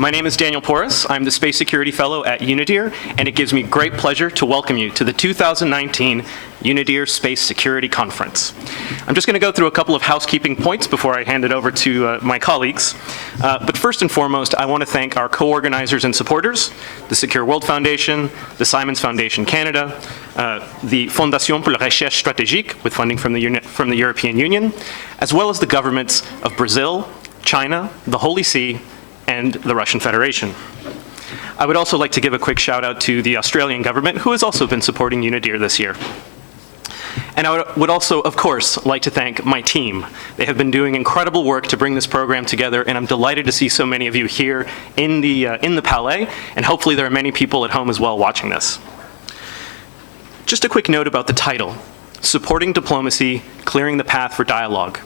My name is Daniel Porras. I'm the Space Security Fellow at UNIDIR, and it gives me great pleasure to welcome you to the 2019 UNIDIR Space Security Conference. I'm just going to go through a couple of housekeeping points before I hand it over to my colleagues. But first and foremost, I want to thank our co-organizers and supporters, the Secure World Foundation, the Simons Foundation Canada, the Fondation pour la Recherche Stratégique, with funding from the European Union, as well as the governments of Brazil, China, the Holy See, and the Russian Federation. I would also like to give a quick shout out to the Australian government, who has also been supporting UNIDIR this year. And I would also, of course, like to thank my team. They have been doing incredible work to bring this program together, and I'm delighted to see so many of you here in the Palais, and hopefully there are many people at home as well watching this. Just a quick note about the title, Supporting Diplomacy, Clearing the Path for Dialogue.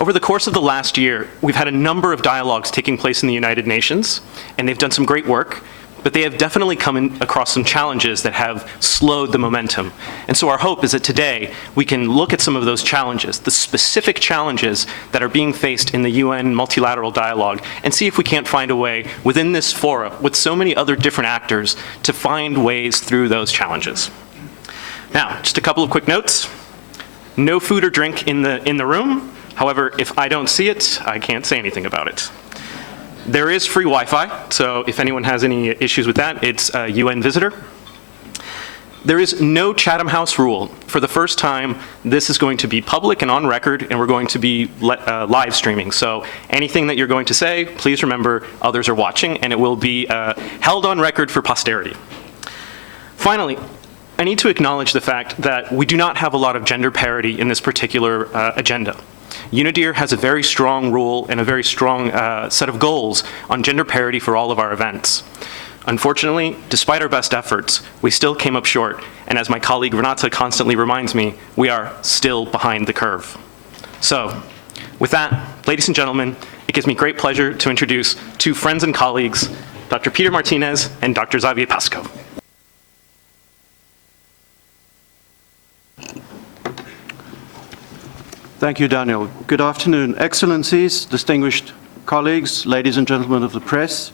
Over the course of the last year, we've had a number of dialogues taking place in the United Nations, and they've done some great work, but they have definitely come across some challenges that have slowed the momentum. And so our hope is that today we can look at some of those challenges, the specific challenges that are being faced in the UN multilateral dialogue, and see if we can't find a way within this forum, with so many other different actors, to find ways through those challenges. Now, just a couple of quick notes. No food or drink in the room. However, if I don't see it, I can't say anything about it. There is free Wi-Fi, so if anyone has any issues with that, it's a UN visitor. There is no Chatham House rule. For the first time, this is going to be public and on record, and we're going to be live streaming. So anything that you're going to say, please remember others are watching, and it will be held on record for posterity. Finally, I need to acknowledge the fact that we do not have a lot of gender parity in this particular agenda. UNIDIR has a very strong rule and a very strong set of goals on gender parity for all of our events. Unfortunately, despite our best efforts, we still came up short, and as my colleague Renata constantly reminds me, we are still behind the curve. So, with that, ladies and gentlemen, it gives me great pleasure to introduce two friends and colleagues, Dr. Peter Martinez and Dr. Xavier Pasco. Thank you, Daniel. Good afternoon, Excellencies, distinguished colleagues, ladies and gentlemen of the press.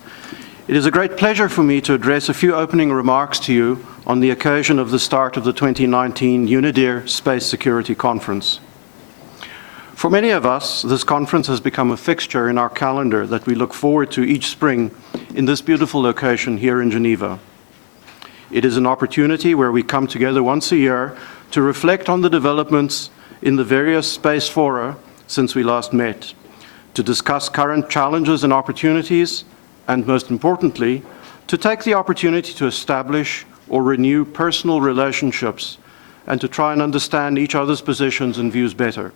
It is a great pleasure for me to address a few opening remarks to you on the occasion of the start of the 2019 UNIDIR Space Security Conference. For many of us, this conference has become a fixture in our calendar that we look forward to each spring in this beautiful location here in Geneva. It is an opportunity where we come together once a year to reflect on the developments in the various space fora since we last met, to discuss current challenges and opportunities, and most importantly, to take the opportunity to establish or renew personal relationships and to try and understand each other's positions and views better.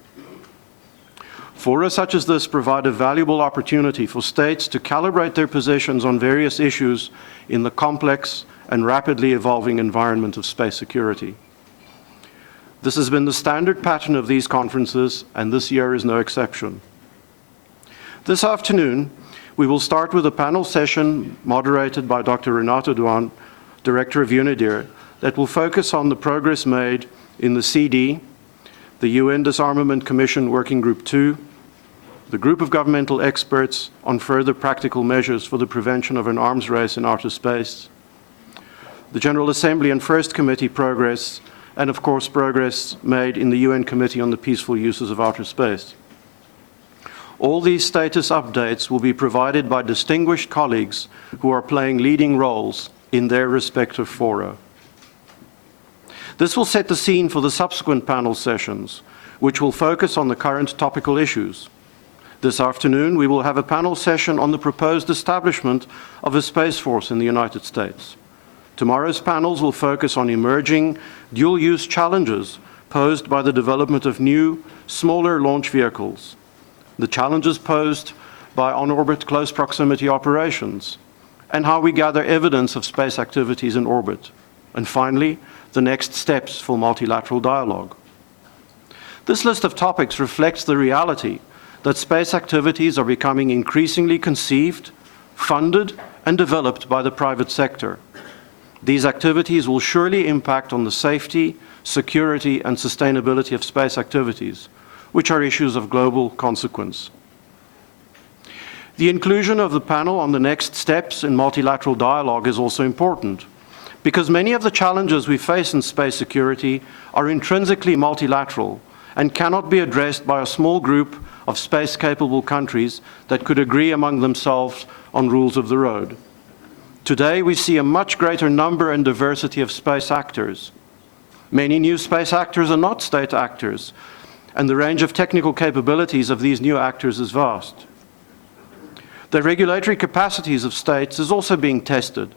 Fora such as this provide a valuable opportunity for states to calibrate their positions on various issues in the complex and rapidly evolving environment of space security. This has been the standard pattern of these conferences, and this year is no exception. This afternoon, we will start with a panel session moderated by Dr. Renata Duan, Director of UNIDIR, that will focus on the progress made in the CD, the UN Disarmament Commission Working Group 2, the group of governmental experts on further practical measures for the prevention of an arms race in outer space, the General Assembly and First Committee progress, and of course progress made in the UN Committee on the Peaceful Uses of Outer Space. All these status updates will be provided by distinguished colleagues who are playing leading roles in their respective fora. This will set the scene for the subsequent panel sessions, which will focus on the current topical issues. This afternoon, we will have a panel session on the proposed establishment of a Space Force in the United States. Tomorrow's panels will focus on emerging dual-use challenges posed by the development of new, smaller launch vehicles, the challenges posed by on-orbit close proximity operations, and how we gather evidence of space activities in orbit, and finally, the next steps for multilateral dialogue. This list of topics reflects the reality that space activities are becoming increasingly conceived, funded, and developed by the private sector. These activities will surely impact on the safety, security, and sustainability of space activities, which are issues of global consequence. The inclusion of the panel on the next steps in multilateral dialogue is also important, because many of the challenges we face in space security are intrinsically multilateral and cannot be addressed by a small group of space-capable countries that could agree among themselves on rules of the road. Today, we see a much greater number and diversity of space actors. Many new space actors are not state actors, and the range of technical capabilities of these new actors is vast. The regulatory capacities of states is also being tested,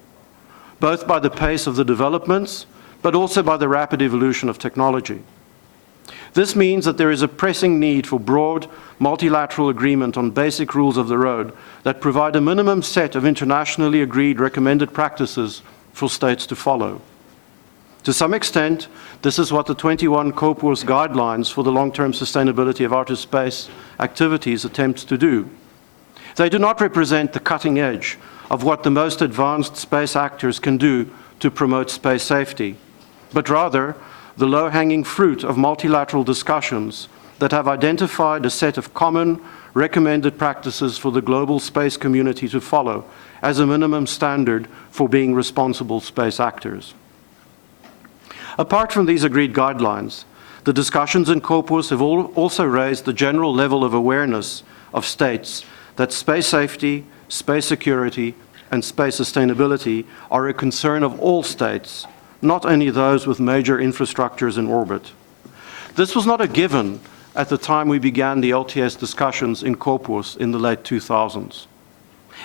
both by the pace of the developments, but also by the rapid evolution of technology. This means that there is a pressing need for broad, multilateral agreement on basic rules of the road that provide a minimum set of internationally agreed recommended practices for states to follow. To some extent, this is what the 21 COPUOS guidelines for the long-term sustainability of outer space activities attempts to do. They do not represent the cutting edge of what the most advanced space actors can do to promote space safety, but rather the low-hanging fruit of multilateral discussions that have identified a set of common recommended practices for the global space community to follow as a minimum standard for being responsible space actors. Apart from these agreed guidelines, the discussions in COPUOS have also raised the general level of awareness of states that space safety, space security, and space sustainability are a concern of all states, not only those with major infrastructures in orbit. This was not a given at the time we began the LTS discussions in COPUOS in the late 2000s.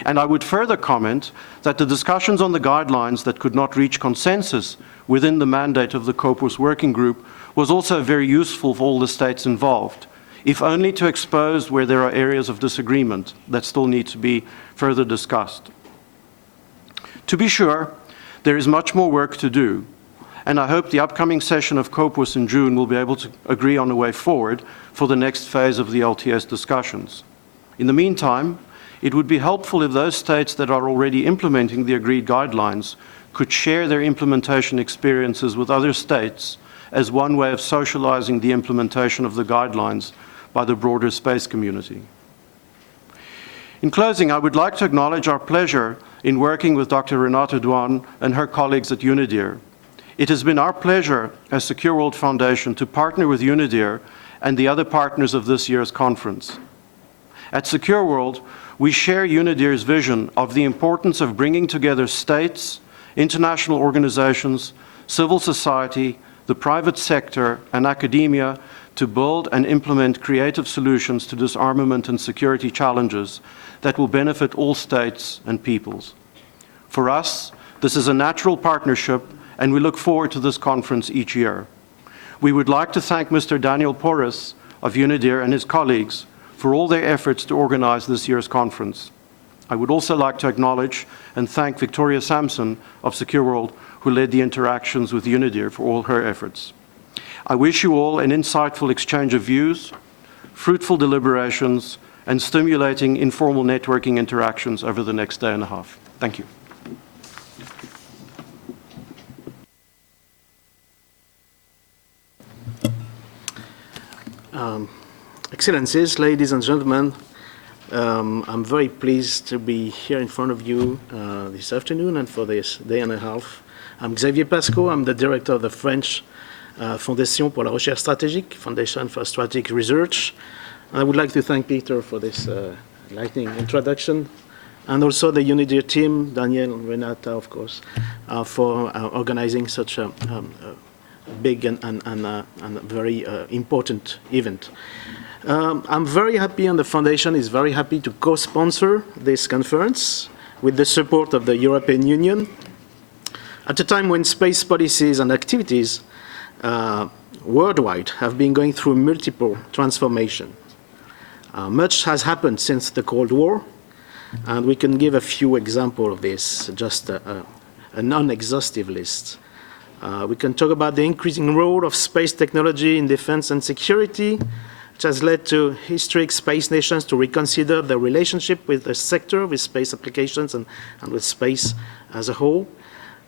And I would further comment that the discussions on the guidelines that could not reach consensus within the mandate of the COPUOS working group was also very useful for all the states involved, if only to expose where there are areas of disagreement that still need to be further discussed. To be sure, there is much more work to do, and I hope the upcoming session of COPUOS in June will be able to agree on a way forward for the next phase of the LTS discussions. In the meantime, it would be helpful if those states that are already implementing the agreed guidelines could share their implementation experiences with other states as one way of socializing the implementation of the guidelines by the broader space community. In closing, I would like to acknowledge our pleasure in working with Dr. Renate Douan and her colleagues at UNIDIR. It has been our pleasure as Secure World Foundation to partner with UNIDIR and the other partners of this year's conference. At Secure World, we share UNIDIR's vision of the importance of bringing together states, international organizations, civil society, the private sector, and academia to build and implement creative solutions to disarmament and security challenges that will benefit all states and peoples. For us, this is a natural partnership, and we look forward to this conference each year. We would like to thank Mr. Daniel Porras of UNIDIR and his colleagues for all their efforts to organize this year's conference. I would also like to acknowledge and thank Victoria Sampson of Secure World, who led the interactions with UNIDIR, for all her efforts. I wish you all an insightful exchange of views, fruitful deliberations, and stimulating informal networking interactions over the next day and a half. Thank you. Excellencies, ladies and gentlemen, I'm very pleased to be here in front of you this afternoon and for this day and a half. I'm Xavier Pasco. I'm the director of the French Fondation pour la Recherche Stratégique, Foundation for Strategic Research. I would like to thank Peter for this lightning introduction, and also the UNIDIR team, Daniel, Renata, of course, for organizing such a big and very important event. I'm very happy, and the Foundation is very happy to co-sponsor this conference with the support of the European Union at a time when space policies and activities worldwide have been going through multiple transformations. Much has happened since the Cold War, and we can give a few examples of this, just a non-exhaustive list. We can talk about the increasing role of space technology in defense and security, which has led to historic space nations to reconsider their relationship with the sector, with space applications, and with space as a whole.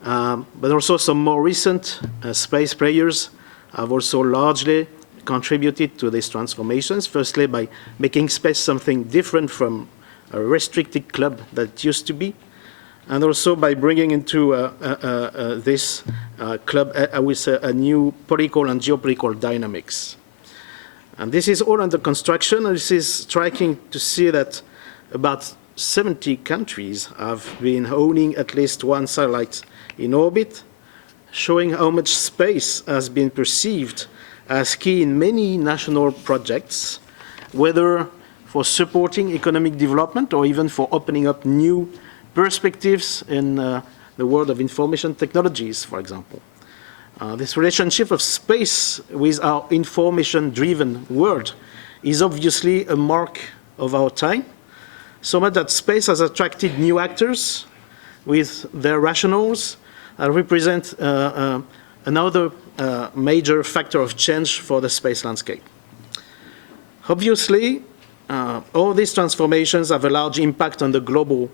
But also some more recent space players have also largely contributed to these transformations, firstly by making space something different from a restricted club that it used to be, and also by bringing into this club with a new political and geopolitical dynamics. And this is all under construction, and this is striking to see that about 70 countries have been owning at least one satellite in orbit, showing how much space has been perceived as key in many national projects, whether for supporting economic development or even for opening up new perspectives in the world of information technologies, for example. This relationship of space with our information-driven world is obviously a mark of our time, so much that space has attracted new actors with their rationales and represent another major factor of change for the space landscape. Obviously, all these transformations have a large impact on the global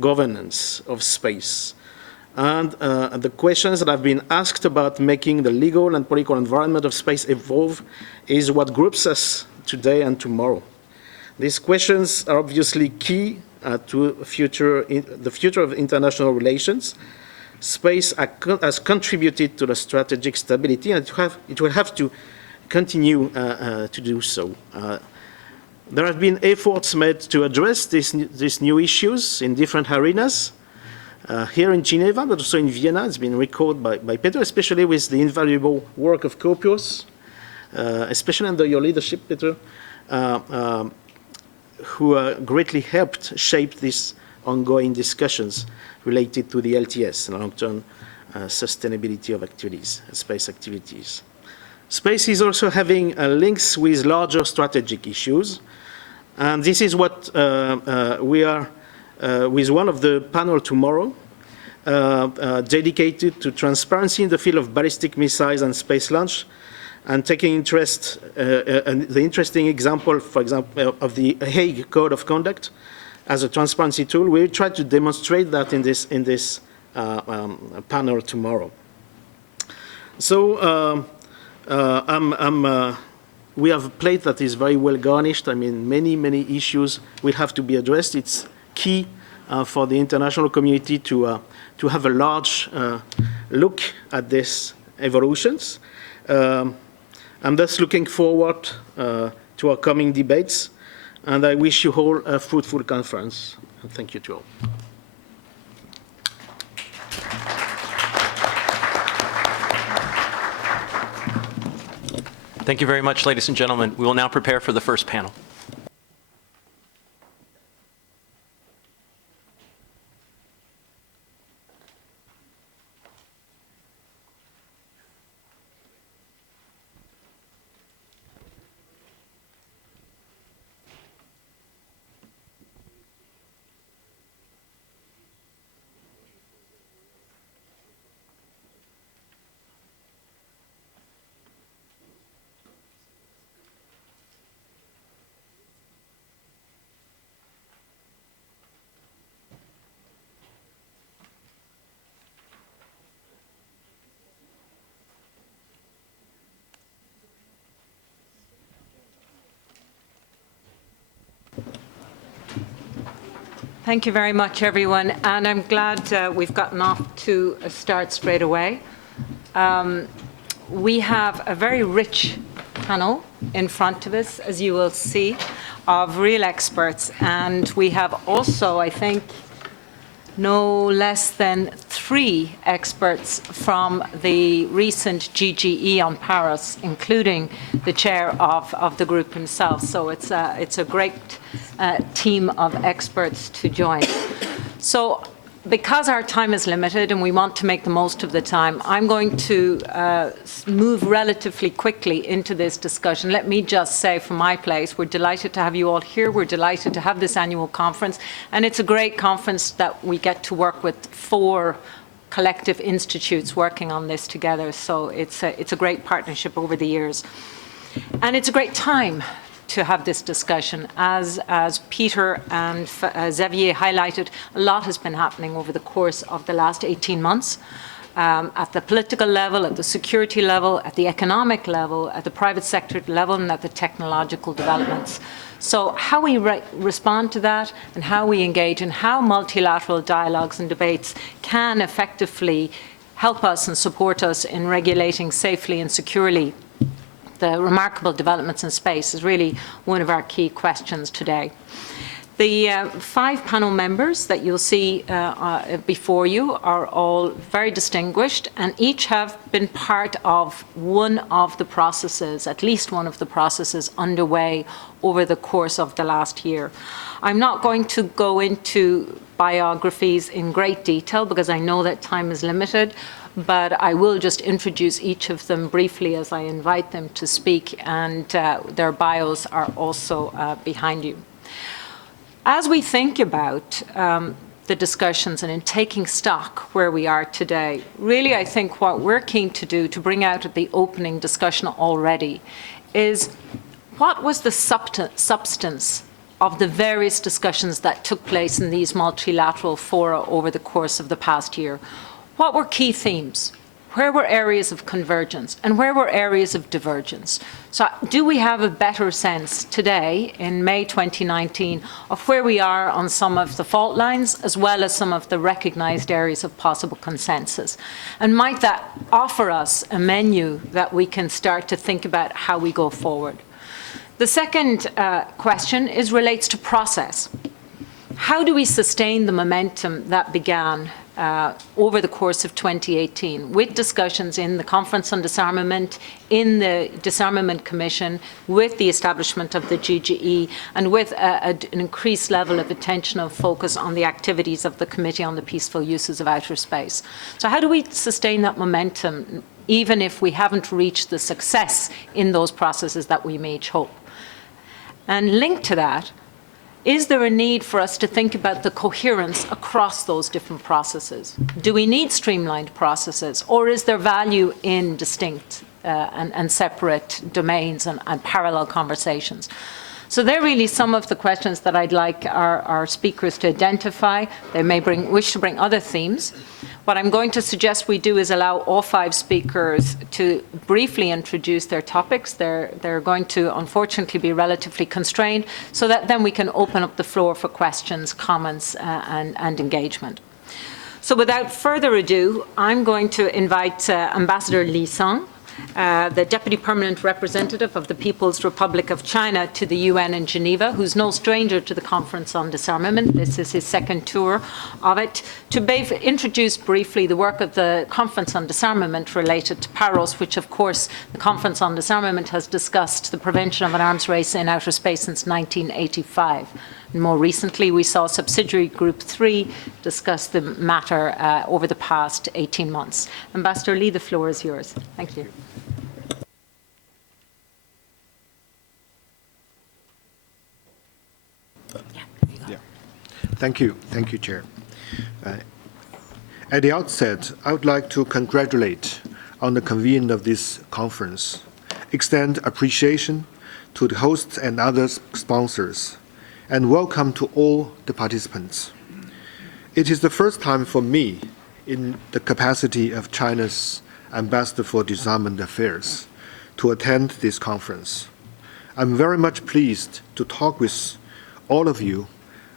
governance of space. And the questions that have been asked about making the legal and political environment of space evolve is what groups us today and tomorrow. These questions are obviously key to the future of international relations. Space has contributed to the strategic stability, and it will have to continue to do so. There have been efforts made to address these new issues in different arenas. Here in Geneva, but also in Vienna, it's been recalled by Peter, especially with the invaluable work of Copios, especially under your leadership, Peter, who greatly helped shape these ongoing discussions related to the LTS, long-term sustainability of activities, space activities. Space is also having links with larger strategic issues, and this is what we are with one of the panel tomorrow, dedicated to transparency in the field of ballistic missiles and space launch, and taking interest in the interesting example, for example, of the Hague Code of Conduct as a transparency tool. We'll try to demonstrate that in this panel tomorrow. So we have a plate that is very well garnished. I mean, many issues will have to be addressed. It's key for the international community to have a large look at these evolutions. I'm thus looking forward to our coming debates, and I wish you all a fruitful conference. And thank you to all. Thank you very much, ladies and gentlemen. We will now prepare for the first panel. Thank you very much, everyone. And I'm glad we've gotten off to a start straight away. We have a very rich panel in front of us, as you will see, of real experts. And we have also, I think, no less than 3 experts from the recent GGE on Paris, including the chair of the group himself. So it's a great team of experts to join. So because our time is limited and we want to make the most of the time, I'm going to move relatively quickly into this discussion. Let me just say from my place, we're delighted to have you all here. We're delighted to have this annual conference. And it's a great conference that we get to work with 4 collective institutes working on this together. So it's a great partnership over the years. And it's a great time to have this discussion. As Peter and Xavier highlighted, a lot has been happening over the course of the last 18 months at the political level, at the security level, at the economic level, at the private sector level, and at the technological developments. So how we respond to that and how we engage and how multilateral dialogues and debates can effectively help us and support us in regulating safely and securely the remarkable developments in space is really one of our key questions today. The 5 panel members that you'll see before you are all very distinguished, and each have been part of one of the processes, at least one of the processes underway over the course of the last year. I'm not going to go into biographies in great detail because I know that time is limited, but I will just introduce each of them briefly as I invite them to speak, and their bios are also behind you. As we think about the discussions and in taking stock where we are today, really I think what we're keen to do to bring out at the opening discussion already is what was the substance of the various discussions that took place in these multilateral fora over the course of the past year. What were key themes? Where were areas of convergence and where were areas of divergence? So do we have a better sense today in May 2019 of where we are on some of the fault lines as well as some of the recognized areas of possible consensus? And might that offer us a menu that we can start to think about how we go forward? The second question relates to process. How do we sustain the momentum that began over the course of 2018 with discussions in the Conference on Disarmament, in the Disarmament Commission, with the establishment of the GGE, and with an increased level of attention and focus on the activities of the Committee on the Peaceful Uses of Outer Space? So how do we sustain that momentum even if we haven't reached the success in those processes that we may hope? And linked to that, is there a need for us to think about the coherence across those different processes? Do we need streamlined processes, or is there value in distinct and separate domains and parallel conversations? So they're really some of the questions that I'd like our speakers to identify. They may wish to bring other themes. What I'm going to suggest we do is allow all 5 speakers to briefly introduce their topics. They're going to, unfortunately, be relatively constrained, so that then we can open up the floor for questions, comments, and engagement. So without further ado, I'm going to invite Ambassador Li Song, the Deputy Permanent Representative of the People's Republic of China to the UN in Geneva, who's no stranger to the Conference on Disarmament. This is his second tour of it, to introduce briefly the work of the Conference on Disarmament related to PAROS, which, of course, the Conference on Disarmament has discussed the prevention of an arms race in outer space since 1985. And more recently, we saw subsidiary Group 3 discuss the matter over the past 18 months. Ambassador Li, the floor is yours. Thank you. Thank you, Chair. At the outset, I would like to congratulate on the convening of this conference, extend appreciation to the hosts and other sponsors, and welcome to all the participants. It is the first time for me in the capacity of China's Ambassador for Disarmament Affairs to attend this conference. I'm very much pleased to talk with all of you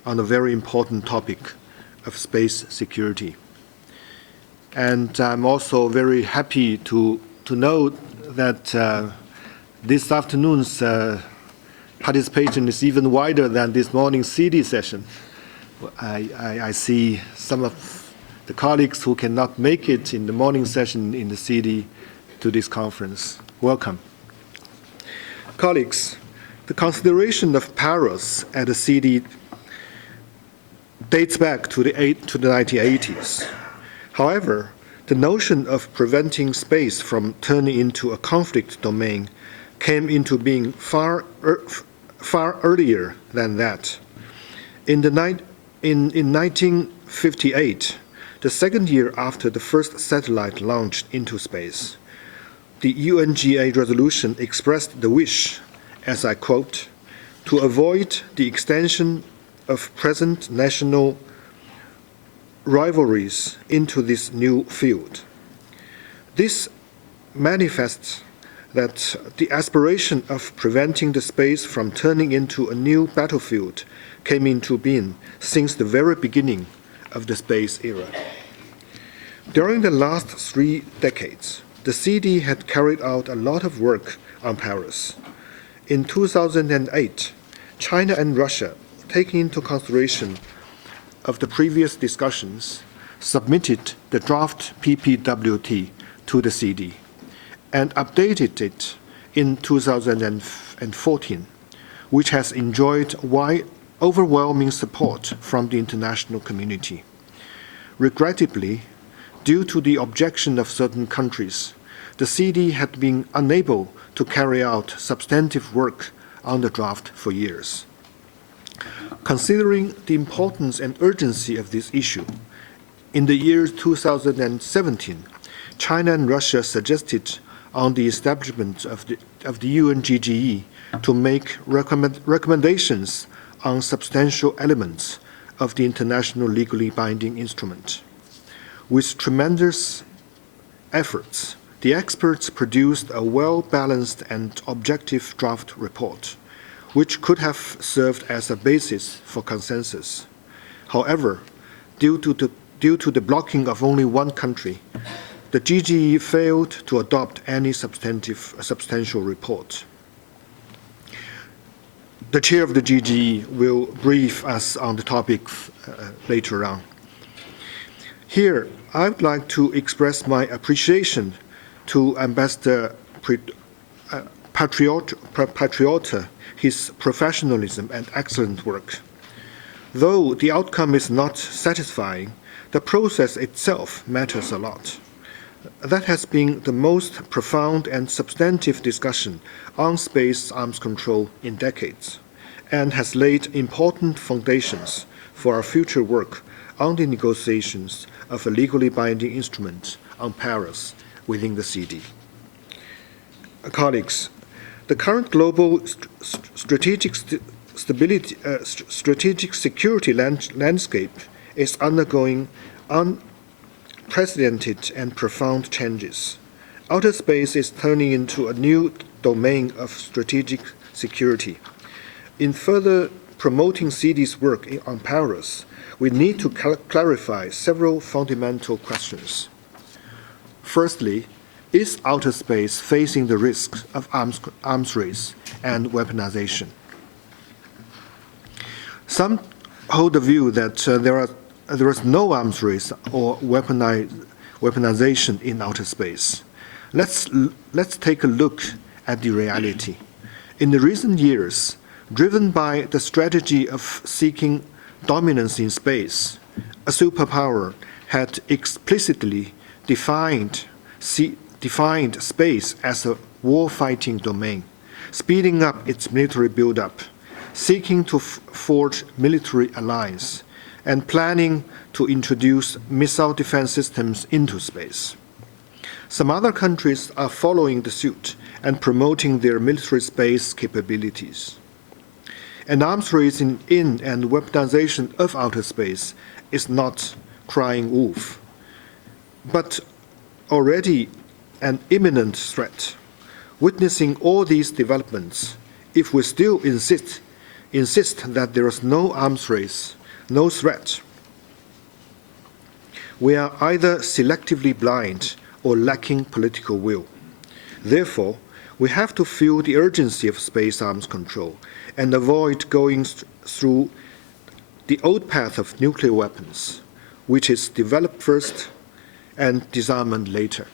on a very important topic of space security. And I'm also very happy to know that this afternoon's participation is even wider than this morning's CD session. I see some of the colleagues who cannot make it in the morning session in the CD to this conference. Welcome. Colleagues, the consideration of PAROS at the CD dates back to the 1980s. However, the notion of preventing space from turning into a conflict domain came into being far earlier than that. In 1958, the second year after the first satellite launched into space, the UNGA resolution expressed the wish, as I quote, to avoid the extension of present national rivalries into this new field. This manifests that the aspiration of preventing the space from turning into a new battlefield came into being since the very beginning of the space era. During the last 3 decades, the CD had carried out a lot of work on Paris. In 2008, China and Russia, taking into consideration of the previous discussions, submitted the draft PPWT to the CD and updated it in 2014, which has enjoyed overwhelming support from the international community. Regrettably, due to the objection of certain countries, the CD had been unable to carry out substantive work on the draft for years. Considering the importance and urgency of this issue, in the year 2017, China and Russia suggested on the establishment of the UNGGE to make recommendations on substantial elements of the international legally binding instrument. With tremendous efforts, the experts produced a well-balanced and objective draft report, which could have served as a basis for consensus. However, due to the blocking of only one country, the GGE failed to adopt any substantial report. The chair of the GGE will brief us on the topic later on. Here, I would like to express my appreciation to Ambassador Patriota, his professionalism and excellent work. Though the outcome is not satisfying, the process itself matters a lot. That has been the most profound and substantive discussion on space arms control in decades, and has laid important foundations for our future work on the negotiations of a legally binding instrument on Paris within the CD. Colleagues, the current global strategic security landscape is undergoing unprecedented and profound changes. Outer space is turning into a new domain of strategic security. In further promoting CD's work on Paris, we need to clarify several fundamental questions. Firstly, is outer space facing the risks of arms race and weaponization? Some hold the view that there is no arms race or weaponization in outer space. Let's take a look at the reality. In the recent years, driven by the strategy of seeking dominance in space, a superpower had explicitly defined space as a war-fighting domain, speeding up its military buildup, seeking to forge military alliance, and planning to introduce missile defense systems into space. Some other countries are following the suit and promoting their military space capabilities. An arms race in and weaponization of outer space is not crying wolf, but already an imminent threat. Witnessing all these developments, if we still insist that there is no arms race, no threat, we are either selectively blind or lacking political will. Therefore, we have to feel the urgency of space arms control and avoid going through the old path of nuclear weapons, which is developed first and disarmament later.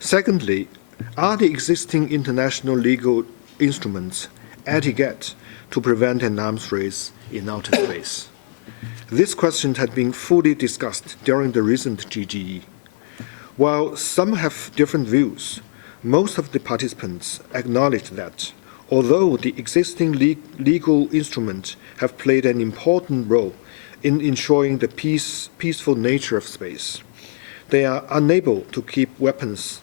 Secondly, are the existing international legal instruments adequate to prevent an arms race in outer space? This question had been fully discussed during the recent GGE. While some have different views, most of the participants acknowledge that, although the existing legal instruments have played an important role in ensuring the peaceful nature of space, they are unable to keep weapons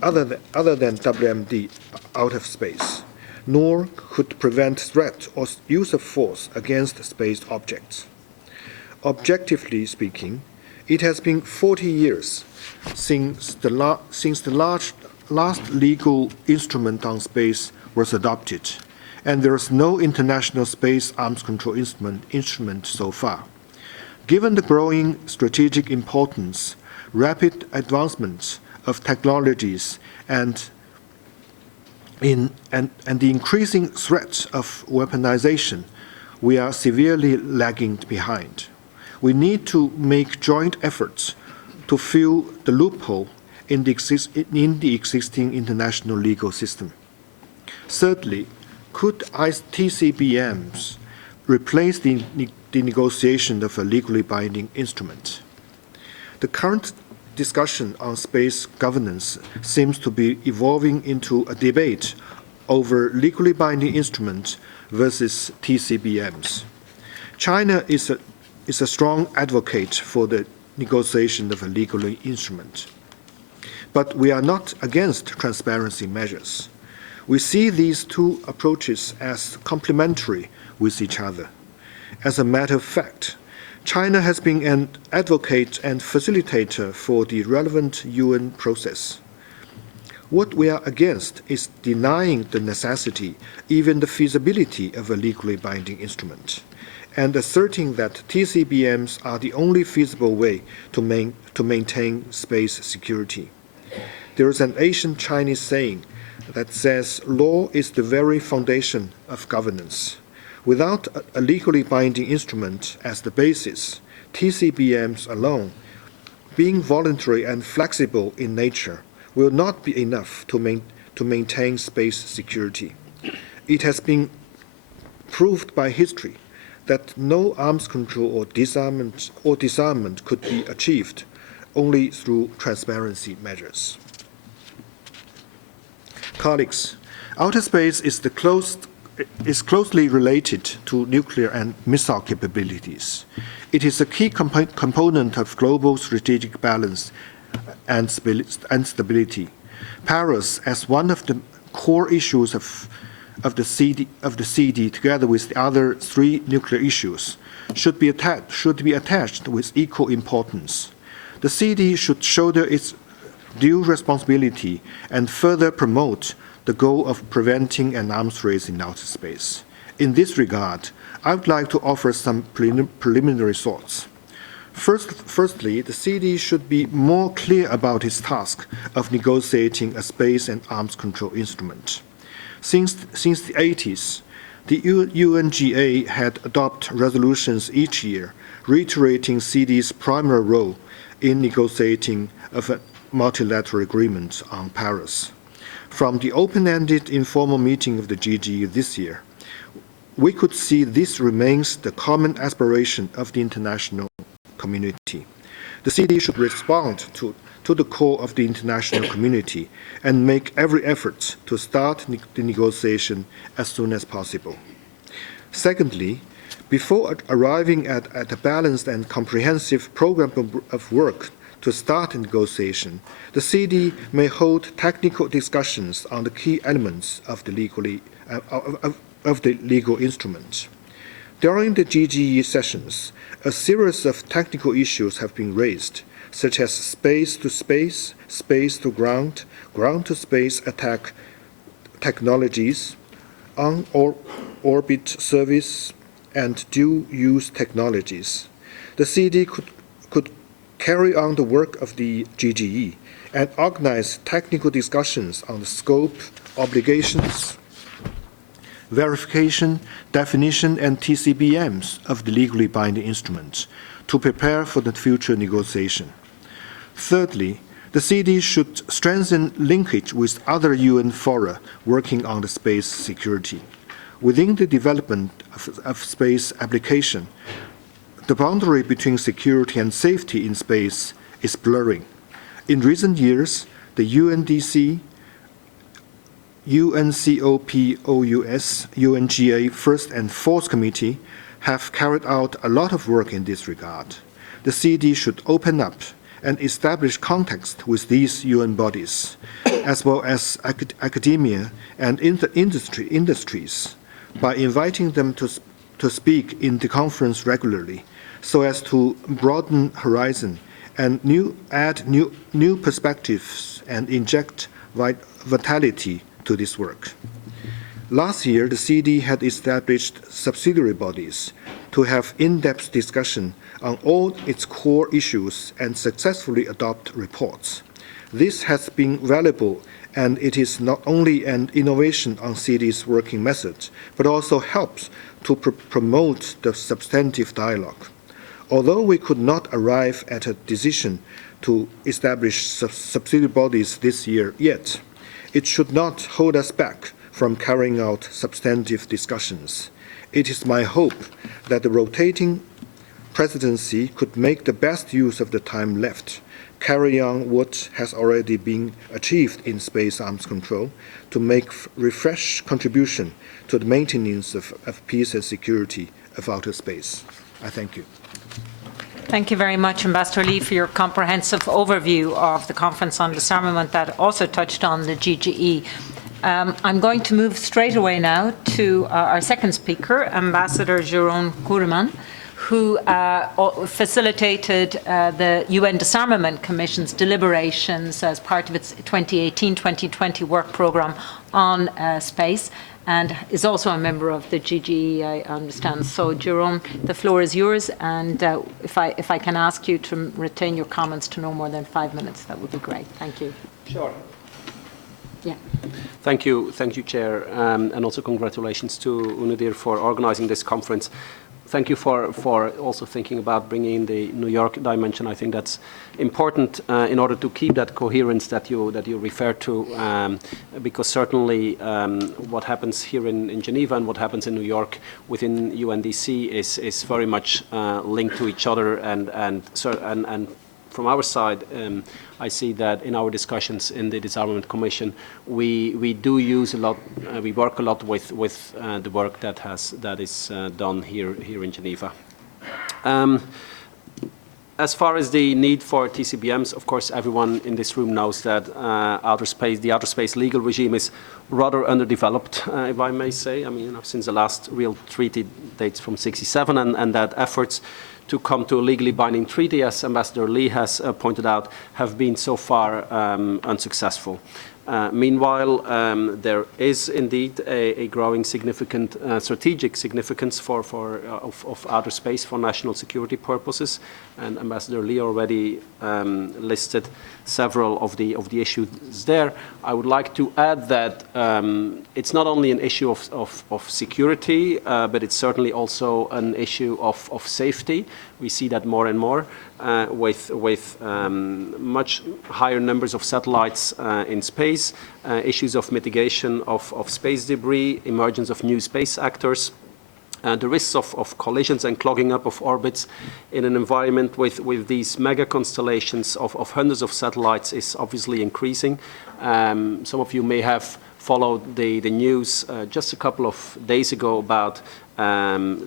other than WMD out of space, nor could prevent threat or use of force against space objects. Objectively speaking, it has been 40 years since the last legal instrument on space was adopted, and there is no international space arms control instrument so far. Given the growing strategic importance, rapid advancements of technologies, and the increasing threat of weaponization, we are severely lagging behind. We need to make joint efforts to fill the loophole in the existing international legal system. Thirdly, could TCBMs replace the negotiation of a legally binding instrument? The current discussion on space governance seems to be evolving into a debate over legally binding instruments versus TCBMs. China is a strong advocate for the negotiation of a legal instrument. But we are not against transparency measures. We see these two approaches as complementary with each other. As a matter of fact, China has been an advocate and facilitator for the relevant UN process. What we are against is denying the necessity, even the feasibility of a legally binding instrument, and asserting that TCBMs are the only feasible way to maintain space security. There is an ancient Chinese saying that says law is the very foundation of governance. Without a legally binding instrument as the basis, TCBMs alone, being voluntary and flexible in nature, will not be enough to maintain space security. It has been proved by history that no arms control or disarmament could be achieved only through transparency measures. Colleagues, outer space is closely related to nuclear and missile capabilities. It is a key component of global strategic balance and stability. Paris, as one of the core issues of the CD, together with the other three nuclear issues, should be attached with equal importance. The CD should shoulder its due responsibility and further promote the goal of preventing an arms race in outer space. In this regard, I would like to offer some preliminary thoughts. Firstly, the CD should be more clear about its task of negotiating a space and arms control instrument. Since the 80s, the UNGA had adopted resolutions each year reiterating CD's primary role in negotiating of a multilateral agreement on Paris. From the open-ended informal meeting of the GGE this year, we could see this remains the common aspiration of the international community. The CD should respond to the call of the international community and make every effort to start the negotiation as soon as possible. Secondly, before arriving at a balanced and comprehensive program of work to start a negotiation, the CD may hold technical discussions on the key elements of the legal instrument. During the GGE sessions, a series of technical issues have been raised, such as space-to-space, space-to-ground, ground-to-space attack technologies, on-orbit service, and dual-use technologies. The CD could carry on the work of the GGE and organize technical discussions on the scope, obligations, verification, definition, and TCBMs of the legally binding instruments to prepare for the future negotiation. Thirdly, the CD should strengthen linkage with other UN fora working on the space security. Within the development of space application, the boundary between security and safety in space is blurring. In recent years, the UNDC, UNCOPOUS, UNGA First and Fourth Committee have carried out a lot of work in this regard. The CD should open up and establish context with these UN bodies, as well as academia and industries, by inviting them to speak in the conference regularly, so as to broaden horizon and add new perspectives and inject vitality to this work. Last year, the CD had established subsidiary bodies to have in-depth discussion on all its core issues and successfully adopt reports. This has been valuable, and it is not only an innovation on CD's working method, but also helps to promote the substantive dialogue. Although we could not arrive at a decision to establish subsidiary bodies this year yet, it should not hold us back from carrying out substantive discussions. It is my hope that the rotating presidency could make the best use of the time left, carry on what has already been achieved in space arms control, to make refreshed contribution to the maintenance of peace and security of outer space. I thank you. Thank you very much, Ambassador Lee, for your comprehensive overview of the Conference on Disarmament that also touched on the GGE. I'm going to move straight away now to our second speaker, Ambassador Jérôme Coureman, who facilitated the UN Disarmament Commission's deliberations as part of its 2018-2020 work program on space, and is also a member of the GGE, I understand. So, Jérôme, the floor is yours, and if I can ask you to retain your comments to no more than 5 minutes, that would be great. Thank you. Sure. Yeah. Thank you, Chair, and also congratulations to UNIDIR for organizing this conference. Thank you for also thinking about bringing in the New York dimension. I think that's important in order to keep that coherence that you refer to, because certainly what happens here in Geneva and what happens in New York within UNDC is very much linked to each other, and from our side, I see that in our discussions in the Disarmament Commission, we do use a lot, we work a lot with the work that is done here in Geneva. As far as the need for TCBMs, of course, everyone in this room knows that the outer space legal regime is rather underdeveloped, if I may say. I mean, since the last real treaty dates from '67, and that efforts to come to a legally binding treaty, as Ambassador Lee has pointed out, have been so far unsuccessful. Meanwhile, there is indeed a growing significant strategic significance of outer space for national security purposes, and Ambassador Lee already listed several of the issues there. I would like to add that it's not only an issue of security, but it's certainly also an issue of safety. We see that more and more with much higher numbers of satellites in space, issues of mitigation of space debris, emergence of new space actors, the risks of collisions and clogging up of orbits in an environment with these mega constellations of hundreds of satellites is obviously increasing. Some of you may have followed the news just a couple of days ago about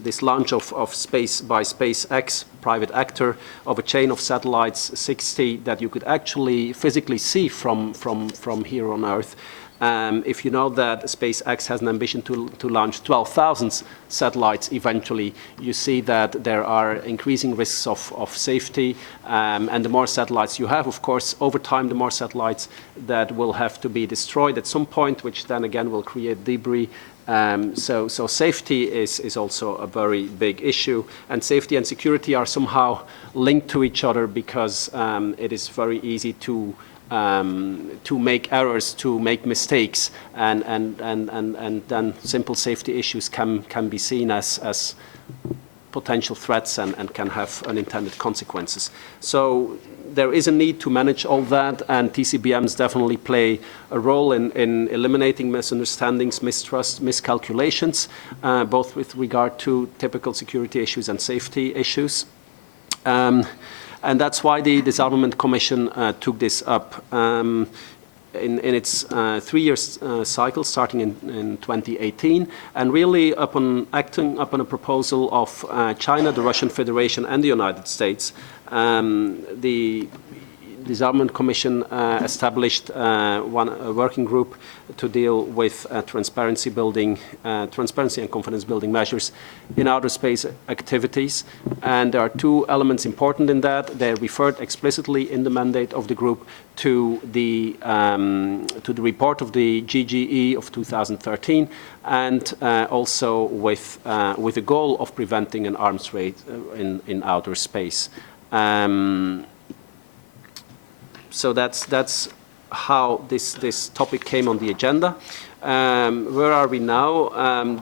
this launch of space by SpaceX, private actor, of a chain of satellites, 60, that you could actually physically see from here on Earth. If you know that SpaceX has an ambition to launch 12,000 satellites eventually, you see that there are increasing risks of safety. And the more satellites you have, of course, over time, the more satellites that will have to be destroyed at some point, which then again will create debris. So safety is also a very big issue, and safety and security are somehow linked to each other, because it is very easy to make errors, to make mistakes, and then simple safety issues can be seen as potential threats and can have unintended consequences. So there is a need to manage all that, and TCBMs definitely play a role in eliminating misunderstandings, mistrust, miscalculations, both with regard to typical security issues and safety issues. And that's why the Disarmament Commission took this up in its 3-year cycle, starting in 2018, and really acting upon a proposal of China, the Russian Federation, and the United States. The Disarmament Commission established a working group to deal with transparency and confidence building measures in outer space activities. And there are two elements important in that. They referred explicitly in the mandate of the group to the report of the GGE of 2013, and also with the goal of preventing an arms race in outer space. So that's how this topic came on the agenda. Where are we now?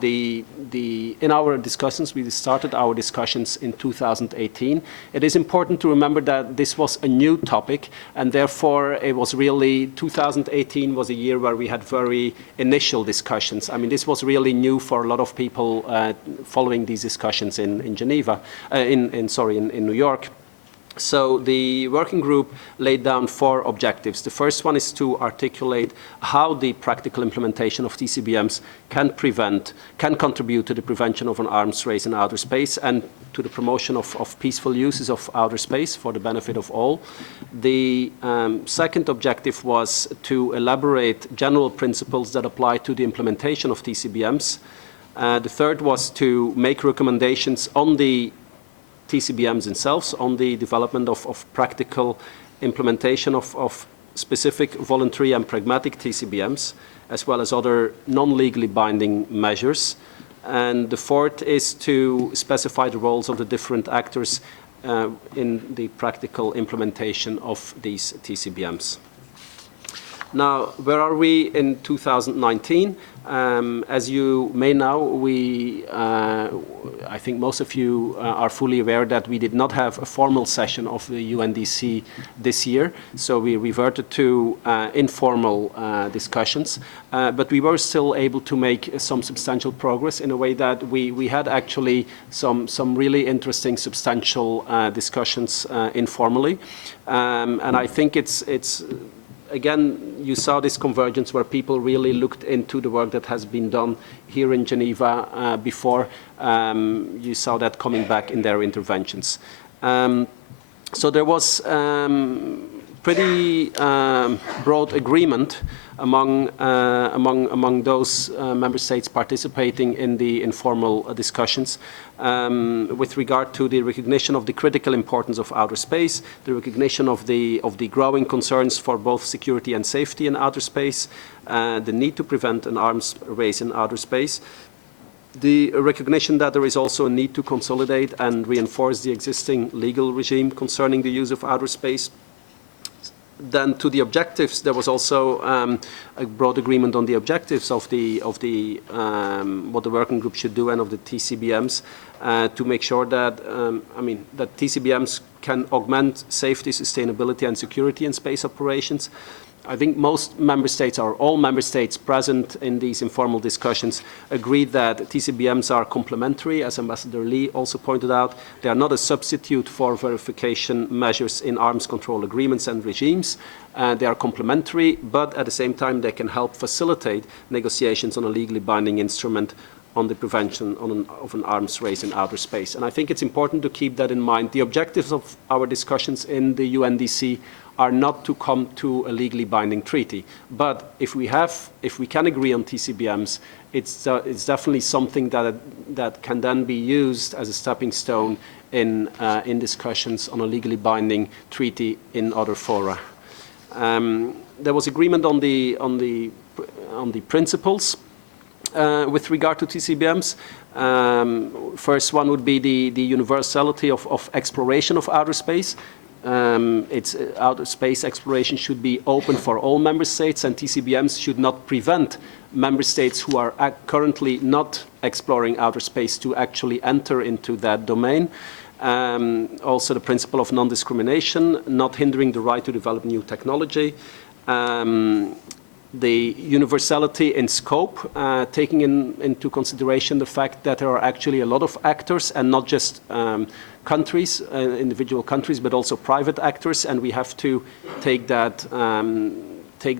In our discussions, we started our discussions in 2018. It is important to remember that this was a new topic, and therefore it was really 2018 was a year where we had very initial discussions. I mean, this was really new for a lot of people following these discussions in Geneva, in New York. So the working group laid down 4 objectives. The first one is to articulate how the practical implementation of TCBMs can contribute to the prevention of an arms race in outer space and to the promotion of peaceful uses of outer space for the benefit of all. The second objective was to elaborate general principles that apply to the implementation of TCBMs. The third was to make recommendations on the TCBMs themselves, on the development of practical implementation of specific voluntary and pragmatic TCBMs, as well as other non-legally binding measures. And the fourth is to specify the roles of the different actors in the practical implementation of these TCBMs. Now, where are we in 2019? As you may know, I think most of you are fully aware that we did not have a formal session of the UNDC this year, so we reverted to informal discussions, but we were still able to make some substantial progress in a way that we had actually some really interesting, substantial discussions informally, and I think it's again, you saw this convergence where people really looked into the work that has been done here in Geneva before. You saw that coming back in their interventions. So there was pretty broad agreement among those member states participating in the informal discussions with regard to the recognition of the critical importance of outer space, the recognition of the growing concerns for both security and safety in outer space, the need to prevent an arms race in outer space, the recognition that there is also a need to consolidate and reinforce the existing legal regime concerning the use of outer space. Then to the objectives, there was also a broad agreement on the objectives of what the working group should do and of the TCBMs to make sure that that TCBMs can augment safety, sustainability, and security in space operations. I think most member states, or all member states present in these informal discussions, agreed that TCBMs are complementary, as Ambassador Lee also pointed out. They are not a substitute for verification measures in arms control agreements and regimes. They are complementary, but at the same time, they can help facilitate negotiations on a legally binding instrument on the prevention of an arms race in outer space. And I think it's important to keep that in mind. The objectives of our discussions in the UNDC are not to come to a legally binding treaty. But if we can agree on TCBMs, it's definitely something that can then be used as a stepping stone in discussions on a legally binding treaty in other fora. There was agreement on the principles with regard to TCBMs. First one would be the universality of exploration of outer space. Outer space exploration should be open for all member states, and TCBMs should not prevent member states who are currently not exploring outer space to actually enter into that domain. Also the principle of non-discrimination, not hindering the right to develop new technology. The universality in scope, taking into consideration the fact that there are actually a lot of actors and not just countries, individual countries, but also private actors, and we have to take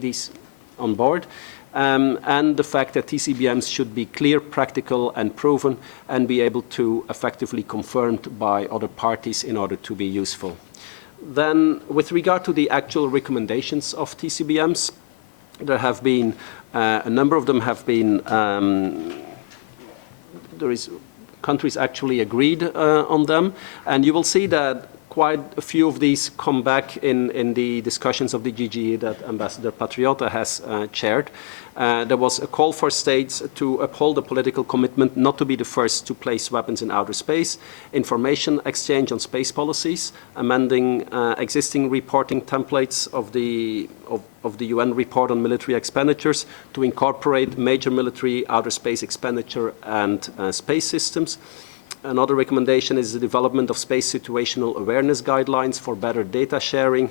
these on board. And the fact that TCBMs should be clear, practical, and proven, and be able to effectively confirmed by other parties in order to be useful. Then, with regard to the actual recommendations of TCBMs, there have been, a number of them have been, countries actually agreed on them, and you will see that quite a few of these come back in the discussions of the GGE that Ambassador Patriota has chaired. There was a call for states to uphold the political commitment not to be the first to place weapons in outer space, information exchange on space policies, amending existing reporting templates of the UN report on military expenditures to incorporate major military outer space expenditure and space systems. Another recommendation is the development of space situational awareness guidelines for better data sharing.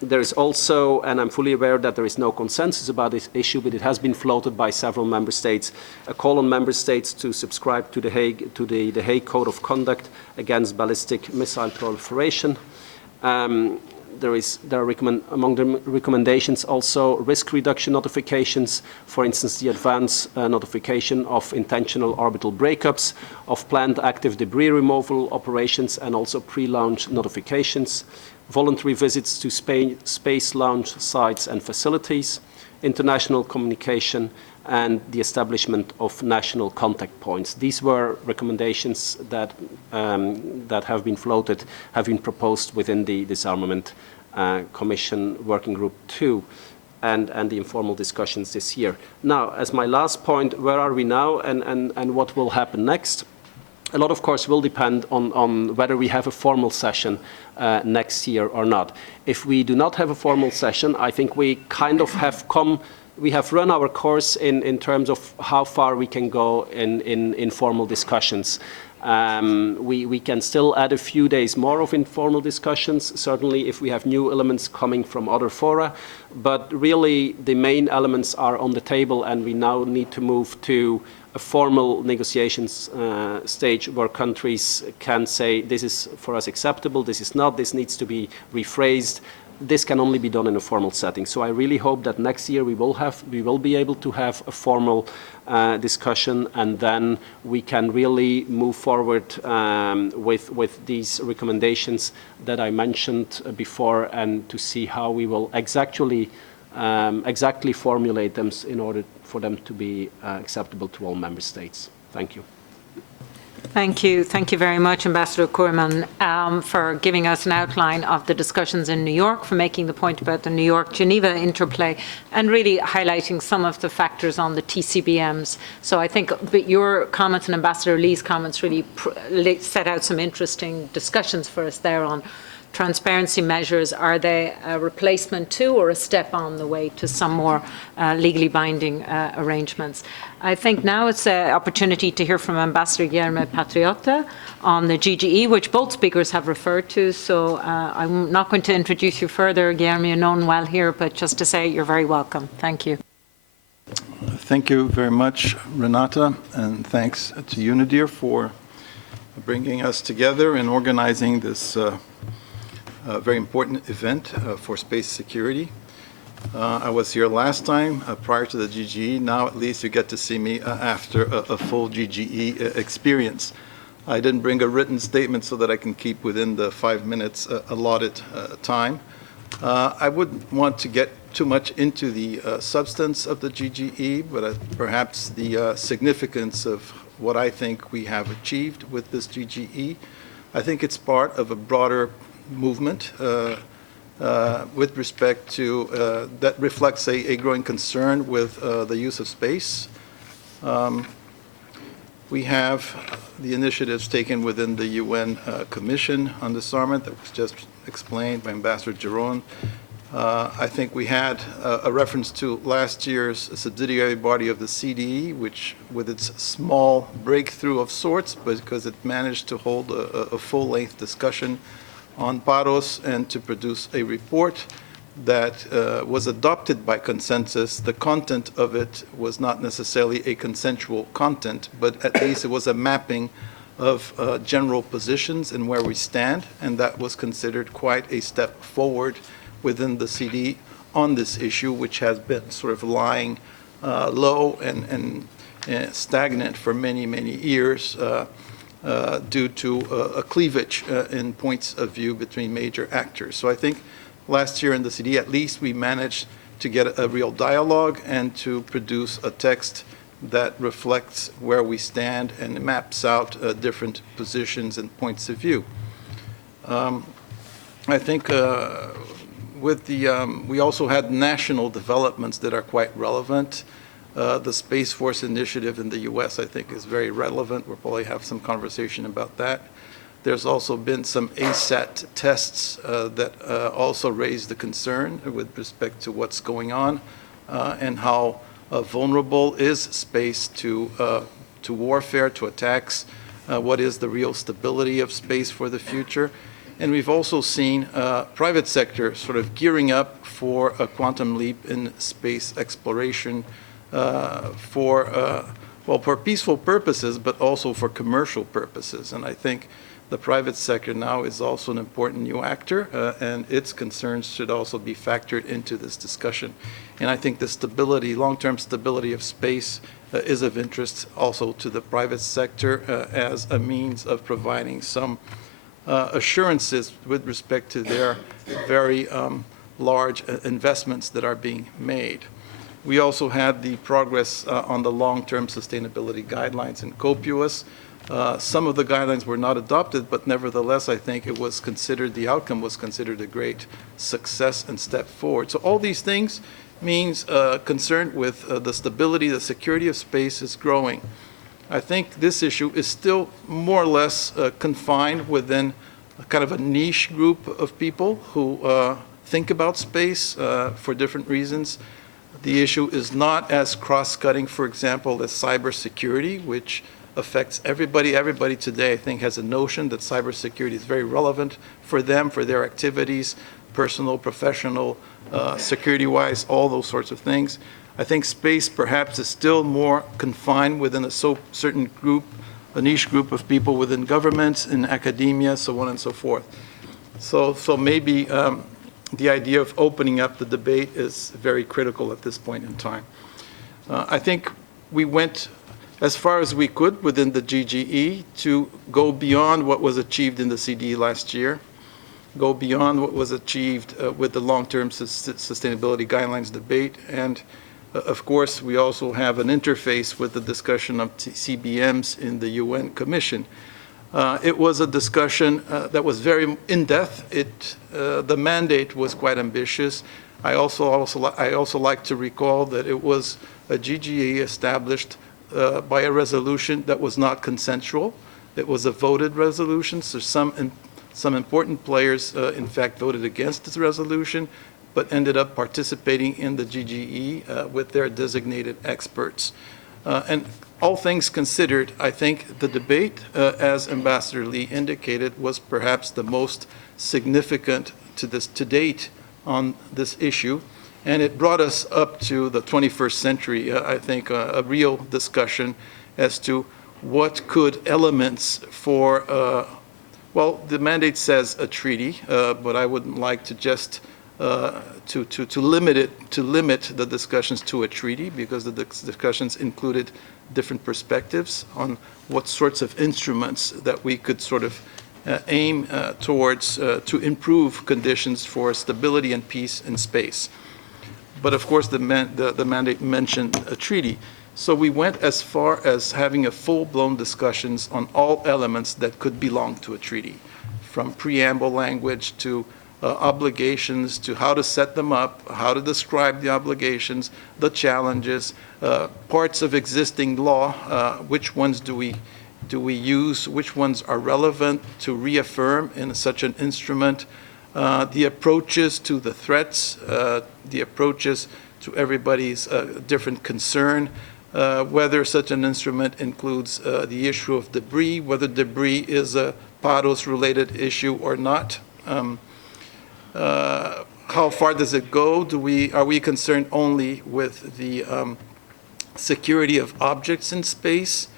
There is also, and I'm fully aware that there is no consensus about this issue, but it has been floated by several member states, a call on member states to subscribe to the Hague Code of Conduct against ballistic missile proliferation. There are among the recommendations also risk reduction notifications, for instance, the advance notification of intentional orbital breakups, of planned active debris removal operations, and also pre-launch notifications, voluntary visits to space launch sites and facilities, international communication, and the establishment of national contact points. These were recommendations that have been floated, have been proposed within the Disarmament Commission Working Group 2 and the informal discussions this year. Now, as my last point, where are we now and what will happen next? A lot, of course, will depend on whether we have a formal session next year or not. If we do not have a formal session, I think we kind of we have run our course in terms of how far we can go in informal discussions. We can still add a few days more of informal discussions, certainly if we have new elements coming from other fora, but really the main elements are on the table, and we now need to move to a formal negotiations stage where countries can say this is for us acceptable, this is not, this needs to be rephrased. This can only be done in a formal setting. So I really hope that next year we will be able to have a formal discussion, and then we can really move forward with these recommendations that I mentioned before, and to see how we will exactly formulate them in order for them to be acceptable to all member states. Thank you. Thank you. Thank you very much, Ambassador Koerman, for giving us an outline of the discussions in New York, for making the point about the New York-Geneva interplay, and really highlighting some of the factors on the TCBMs. So I think your comments and Ambassador Lee's comments really set out some interesting discussions for us there on transparency measures. Are they a replacement to or a step on the way to some more legally binding arrangements? I think now it's an opportunity to hear from Ambassador Guillermo Patriota on the GGE, which both speakers have referred to. So I'm not going to introduce you further, Guillermo, you're known well here, but just to say you're very welcome. Thank you. Thank you very much, Renata, and thanks to UNIDIR for bringing us together and organizing this very important event for space security. I was here last time prior to the GGE. Now at least you get to see me after a full GGE experience. I didn't bring a written statement so that I can keep within the 5 minutes allotted time. I wouldn't want to get too much into the substance of the GGE, but perhaps the significance of what I think we have achieved with this GGE. I think it's part of a broader movement with respect to that reflects a growing concern with the use of space. We have the initiatives taken within the UN Commission on Disarmament that was just explained by Ambassador Giron. I think we had a reference to last year's subsidiary body of the CDE, which with its small breakthrough of sorts, but because it managed to hold a full-length discussion on PAROS and to produce a report that was adopted by consensus. The content of it was not necessarily a consensual content, but at least it was a mapping of general positions and where we stand, and that was considered quite a step forward within the CD on this issue, which has been sort of lying low and stagnant for many, many years. due to a cleavage in points of view between major actors. So I think last year in the CD, at least, we managed to get a real dialogue and to produce a text that reflects where we stand and maps out different positions and points of view. I think with the, we also had national developments that are quite relevant. The Space Force initiative in the US, I think, is very relevant. We'll probably have some conversation about that. There's also been some ASAT tests that also raised the concern with respect to what's going on and how vulnerable is space to warfare, to attacks. What is the real stability of space for the future? And we've also seen private sector sort of gearing up for a quantum leap in space exploration for peaceful purposes, but also for commercial purposes. And I think the private sector now is also an important new actor, and its concerns should also be factored into this discussion. And I think the stability, long-term stability of space is of interest also to the private sector as a means of providing some assurances with respect to their very large investments that are being made. We also had the progress on the long-term sustainability guidelines in COPUOS. Some of the guidelines were not adopted, but nevertheless, I think it was considered, the outcome was considered a great success and step forward. So all these things means concern with the stability, the security of space is growing. I think this issue is still more or less confined within a kind of a niche group of people who think about space for different reasons. The issue is not as cross-cutting, for example, as cybersecurity, which affects everybody. Everybody today, I think, has a notion that cybersecurity is very relevant for them, for their activities, personal, professional, security-wise, all those sorts of things. I think space perhaps is still more confined within a certain group, a niche group of people within governments, in academia, so on and so forth. So maybe the idea of opening up the debate is very critical at this point in time. I think we went as far as we could within the GGE to go beyond what was achieved in the CD last year, go beyond what was achieved with the long-term sustainability guidelines debate, and of course, we also have an interface with the discussion of CBMs in the UN Commission. It was a discussion that was very in-depth. The mandate was quite ambitious. I also like to recall that it was a GGE established by a resolution that was not consensual. It was a voted resolution, so some important players, in fact, voted against this resolution, but ended up participating in the GGE with their designated experts. And all things considered, I think the debate, as Ambassador Lee indicated, was perhaps the most significant to date on this issue. And it brought us up to the 21st century, I think, a real discussion as to what could elements for, well, the mandate says a treaty, but I wouldn't like to just to limit the discussions to a treaty, because the discussions included different perspectives on what sorts of instruments that we could sort of aim towards to improve conditions for stability and peace in space. But of course, the mandate mentioned a treaty. So we went as far as having a full-blown discussions on all elements that could belong to a treaty, from preamble language to obligations, to how to set them up, how to describe the obligations, the challenges, parts of existing law, which ones do we use, which ones are relevant to reaffirm in such an instrument, the approaches to the threats, the approaches to everybody's different concern, whether such an instrument includes the issue of debris, whether debris is a PADOS-related issue or not. How far does it go? Are we concerned only with the security of objects in space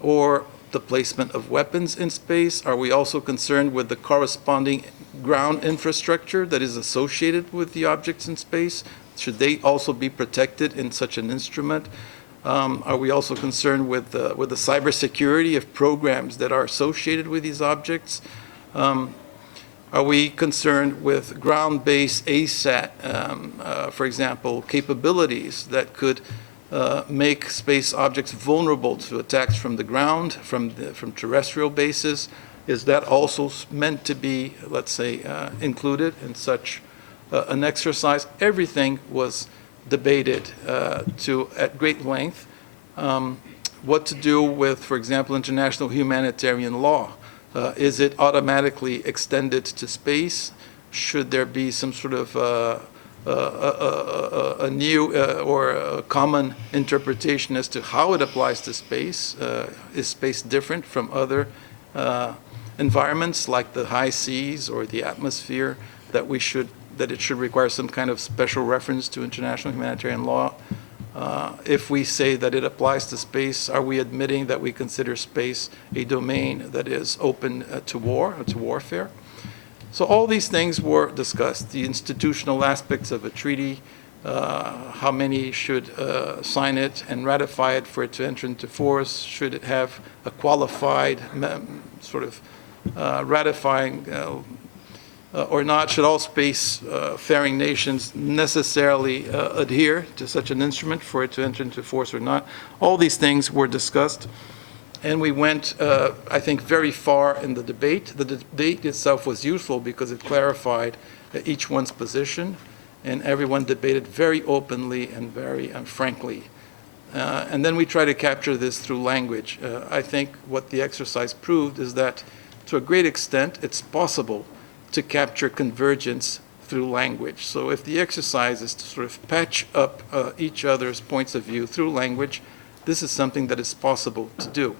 or the placement of weapons in space? Are we also concerned with the corresponding ground infrastructure that is associated with the objects in space? Should they also be protected in such an instrument? Are we also concerned with the cybersecurity of programs that are associated with these objects? Are we concerned with ground-based ASAT, for example, capabilities that could make space objects vulnerable to attacks from the ground, from terrestrial bases? Is that also meant to be, let's say, included in such an exercise? Everything was debated at great length. What to do with, for example, international humanitarian law? Is it automatically extended to space? Should there be some sort of a new or a common interpretation as to how it applies to space? Is space different from other environments like the high seas or the atmosphere that it should require some kind of special reference to international humanitarian law? If we say that it applies to space, are we admitting that we consider space a domain that is open to war, to warfare? So all these things were discussed. The institutional aspects of a treaty, how many should sign it and ratify it for it to enter into force? Should it have a qualified sort of ratifying or not? Should all space-faring nations necessarily adhere to such an instrument for it to enter into force or not? All these things were discussed, and we went, I think, very far in the debate. The debate itself was useful because it clarified each one's position, and everyone debated very openly and very frankly. And then we try to capture this through language. I think what the exercise proved is that, to a great extent, it's possible to capture convergence through language. So if the exercise is to sort of patch up each other's points of view through language, this is something that is possible to do.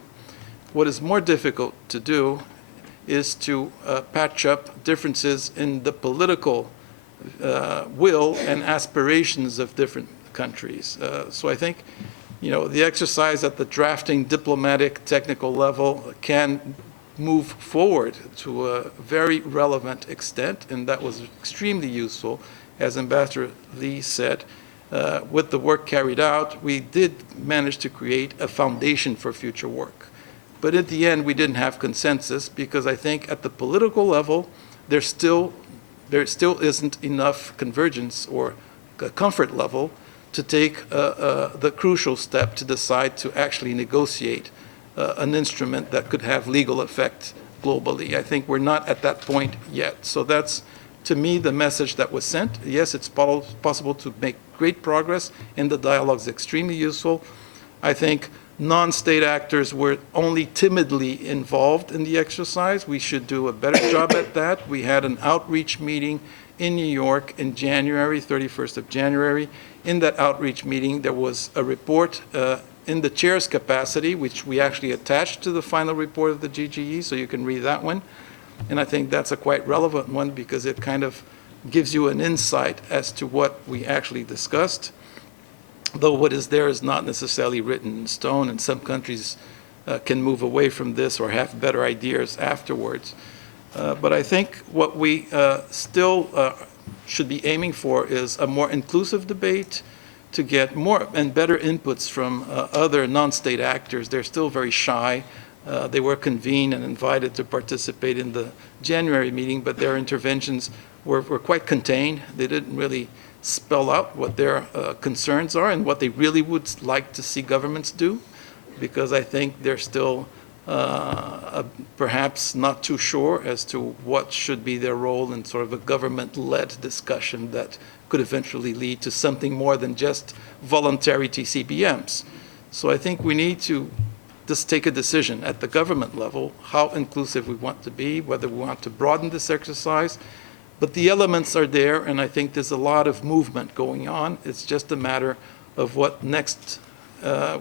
What is more difficult to do is to patch up differences in the political will and aspirations of different countries. So I think, the exercise at the drafting, diplomatic, technical level can move forward to a very relevant extent, and that was extremely useful. As Ambassador Lee said, with the work carried out, we did manage to create a foundation for future work. But at the end, we didn't have consensus because I think at the political level, there still isn't enough convergence or a comfort level to take the crucial step to decide to actually negotiate an instrument that could have legal effect globally. I think we're not at that point yet. So that's, to me, the message that was sent. Yes, it's possible to make great progress, and the dialogue is extremely useful. I think non-state actors were only timidly involved in the exercise. We should do a better job at that. We had an outreach meeting in New York in January, 31st of January. In that outreach meeting, there was a report in the chair's capacity, which we actually attached to the final report of the GGE, so you can read that one. And I think that's a quite relevant one because it kind of gives you an insight as to what we actually discussed, though what is there is not necessarily written in stone, and some countries can move away from this or have better ideas afterwards. But I think what we still should be aiming for is a more inclusive debate, to get more and better inputs from other non-state actors. They're still very shy. They were convened and invited to participate in the January meeting, but their interventions were quite contained. They didn't really spell out what their concerns are and what they really would like to see governments do, because I think they're still perhaps not too sure as to what should be their role in sort of a government-led discussion that could eventually lead to something more than just voluntary TCBMs. So I think we need to just take a decision at the government level how inclusive we want to be, whether we want to broaden this exercise. But the elements are there, and I think there's a lot of movement going on. It's just a matter of what next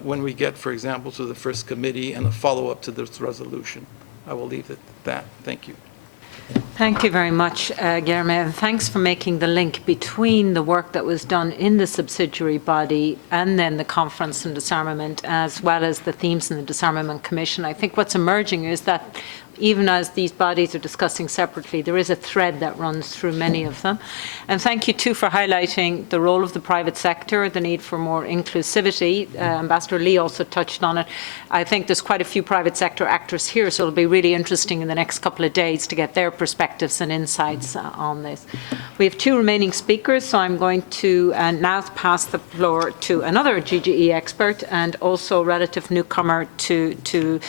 when we get, for example, to the first committee and a follow-up to this resolution. I will leave it at that. Thank you. Thank you very much, Guillermo, and thanks for making the link between the work that was done in the subsidiary body and then the Conference on Disarmament, as well as the themes in the Disarmament Commission. I think what's emerging is that even as these bodies are discussing separately, there is a thread that runs through many of them. And thank you too for highlighting the role of the private sector, the need for more inclusivity. Ambassador Lee also touched on it. I think there's quite a few private sector actors here, so it'll be really interesting in the next couple of days to get their perspectives and insights on this. We have 2 remaining speakers, so I'm going to now pass the floor to another GGE expert and also relative newcomer to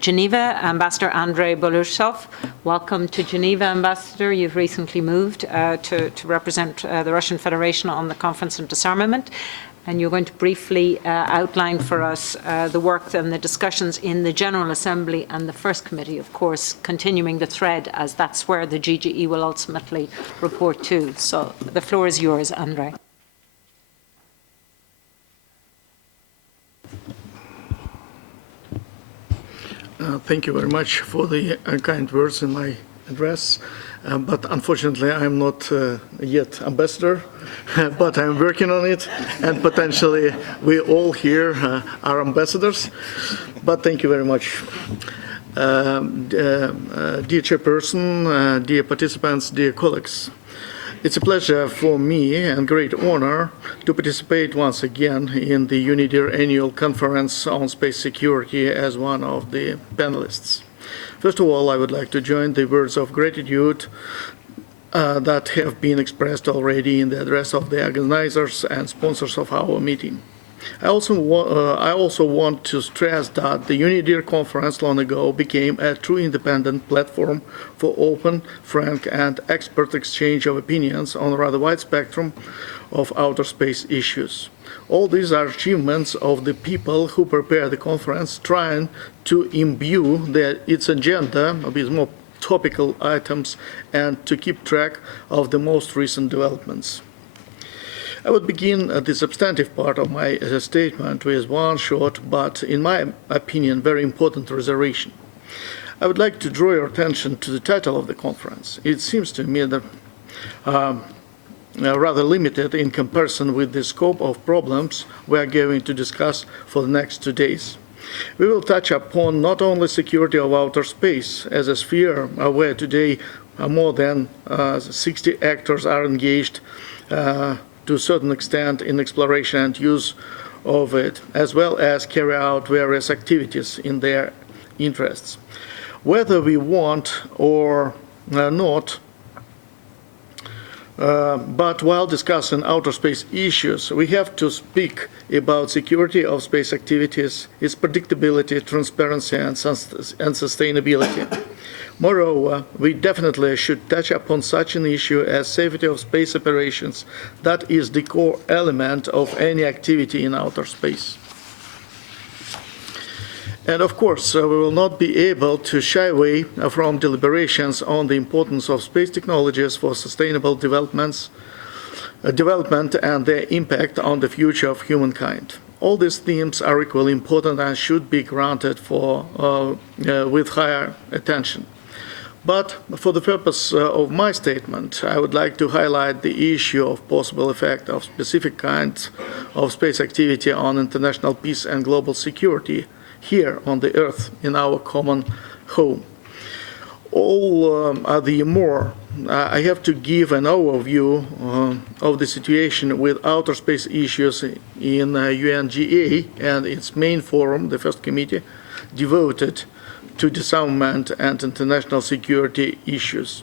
Geneva, Ambassador Andrei Bolusov. Welcome to Geneva, Ambassador. You've recently moved to represent the Russian Federation on the Conference on Disarmament. And you're going to briefly outline for us the work and the discussions in the General Assembly and the First Committee, of course, continuing the thread, as that's where the GGE will ultimately report to. So the floor is yours, Andrei. Thank you very much for the kind words in my address. But unfortunately, I'm not yet ambassador, but I'm working on it, and potentially we all here are ambassadors. But thank you very much. Dear Chairperson, dear participants, dear colleagues, it's a pleasure for me and great honor to participate once again in the UNIDIR Annual Conference on Space Security as one of the panelists. First of all, I would like to join the words of gratitude that have been expressed already in the address of the organizers and sponsors of our meeting. I also want to stress that the UNIDIR conference long ago became a true independent platform for open, frank, and expert exchange of opinions on a rather wide spectrum of outer space issues. All these are achievements of the people who prepare the conference, trying to imbue its agenda with more topical items and to keep track of the most recent developments. I would begin the substantive part of my statement with one short, but in my opinion, very important reservation. I would like to draw your attention to the title of the conference. It seems to me that rather limited in comparison with the scope of problems we are going to discuss for the next 2 days. We will touch upon not only security of outer space as a sphere where today more than 60 actors are engaged to a certain extent in exploration and use of it, as well as carry out various activities in their interests. Whether we want or not, but while discussing outer space issues, we have to speak about security of space activities, its predictability, transparency, and sustainability. Moreover, we definitely should touch upon such an issue as safety of space operations. That is the core element of any activity in outer space. And of course, we will not be able to shy away from deliberations on the importance of space technologies for sustainable development and their impact on the future of humankind. All these themes are equally important and should be granted with higher attention. But for the purpose of my statement, I would like to highlight the issue of possible effect of specific kinds of space activity on international peace and global security here on the Earth in our common home. All the more, I have to give an overview of the situation with outer space issues in UNGA and its main forum, the First Committee, devoted to disarmament and international security issues.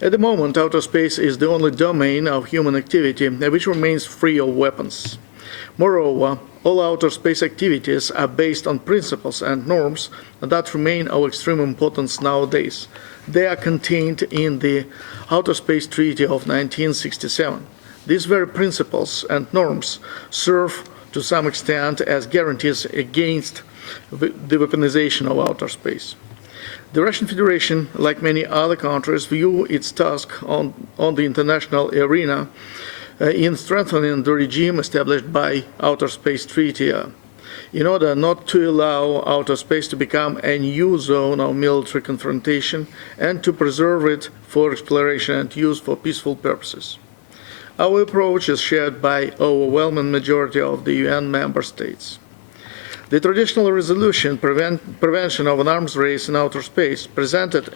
At the moment, outer space is the only domain of human activity which remains free of weapons. Moreover, all outer space activities are based on principles and norms that remain of extreme importance nowadays. They are contained in the Outer Space Treaty of 1967. These very principles and norms serve to some extent as guarantees against the weaponization of outer space. The Russian Federation, like many other countries, view its task on the international arena in strengthening the regime established by Outer Space Treaty in order not to allow outer space to become a new zone of military confrontation and to preserve it for exploration and use for peaceful purposes. Our approach is shared by an overwhelming majority of the UN member states. The traditional resolution prevention of an arms race in outer space, presented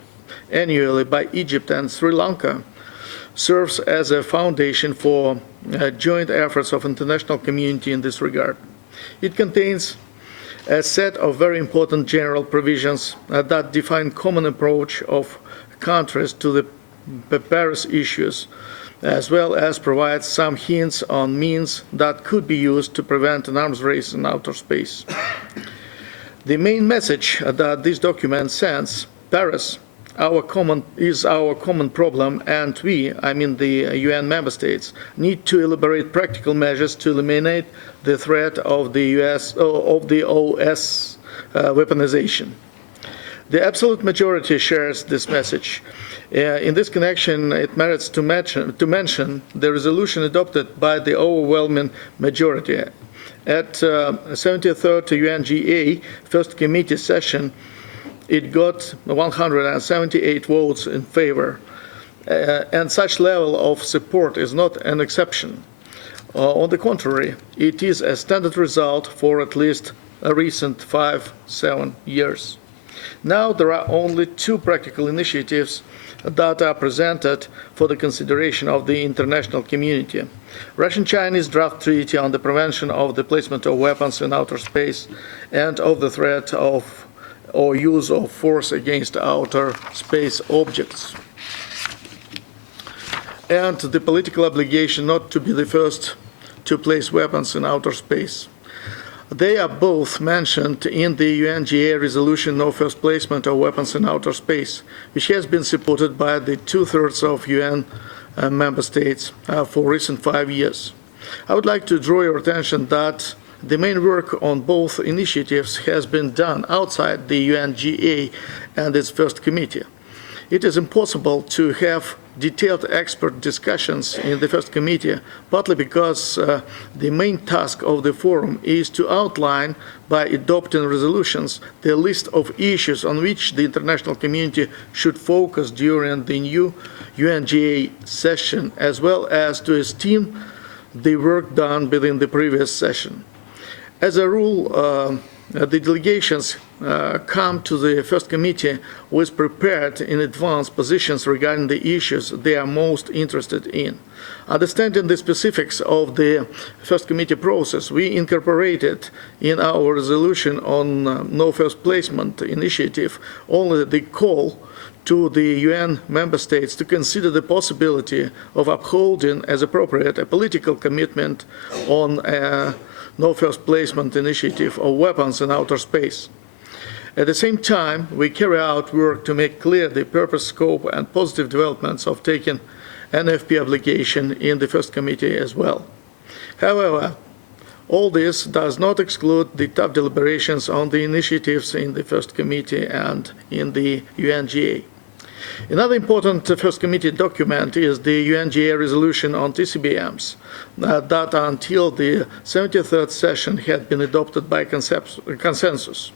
annually by Egypt and Sri Lanka, serves as a foundation for joint efforts of international community in this regard. It contains a set of very important general provisions that define common approach of countries to the Paris issues, as well as provide some hints on means that could be used to prevent an arms race in outer space. The main message that this document sends: Paris is our common problem, and we, I mean the UN member states, need to elaborate practical measures to eliminate the threat of the OS weaponization. The absolute majority shares this message. In this connection, it merits to mention the resolution adopted by the overwhelming majority. At 73rd UNGA First Committee session, it got 178 votes in favor, and such level of support is not an exception. On the contrary, it is a standard result for at least a recent 5-7 years. Now there are only 2 practical initiatives that are presented for the consideration of the international community: Russian-Chinese draft treaty on the prevention of the placement of weapons in outer space and of the threat of or use of force against outer space objects, and the political obligation not to be the first to place weapons in outer space. They are both mentioned in the UNGA resolution no first placement of weapons in outer space, which has been supported by the 2/3 of UN member states for recent 5 years. I would like to draw your attention that the main work on both initiatives has been done outside the UNGA and its first committee. It is impossible to have detailed expert discussions in the first committee, partly because the main task of the forum is to outline, by adopting resolutions, the list of issues on which the international community should focus during the new UNGA session, as well as to esteem the work done within the previous session. As a rule, the delegations come to the first committee with prepared in advance positions regarding the issues they are most interested in. Understanding the specifics of the first committee process, we incorporated in our resolution on no first placement initiative only the call to the UN member states to consider the possibility of upholding as appropriate a political commitment on no first placement initiative of weapons in outer space. At the same time, we carry out work to make clear the purpose, scope, and positive developments of taking NFP obligation in the first committee as well. However, all this does not exclude the tough deliberations on the initiatives in the first committee and in the UNGA. Another important first committee document is the UNGA resolution on TCBMs that until the 73rd session had been adopted by consensus.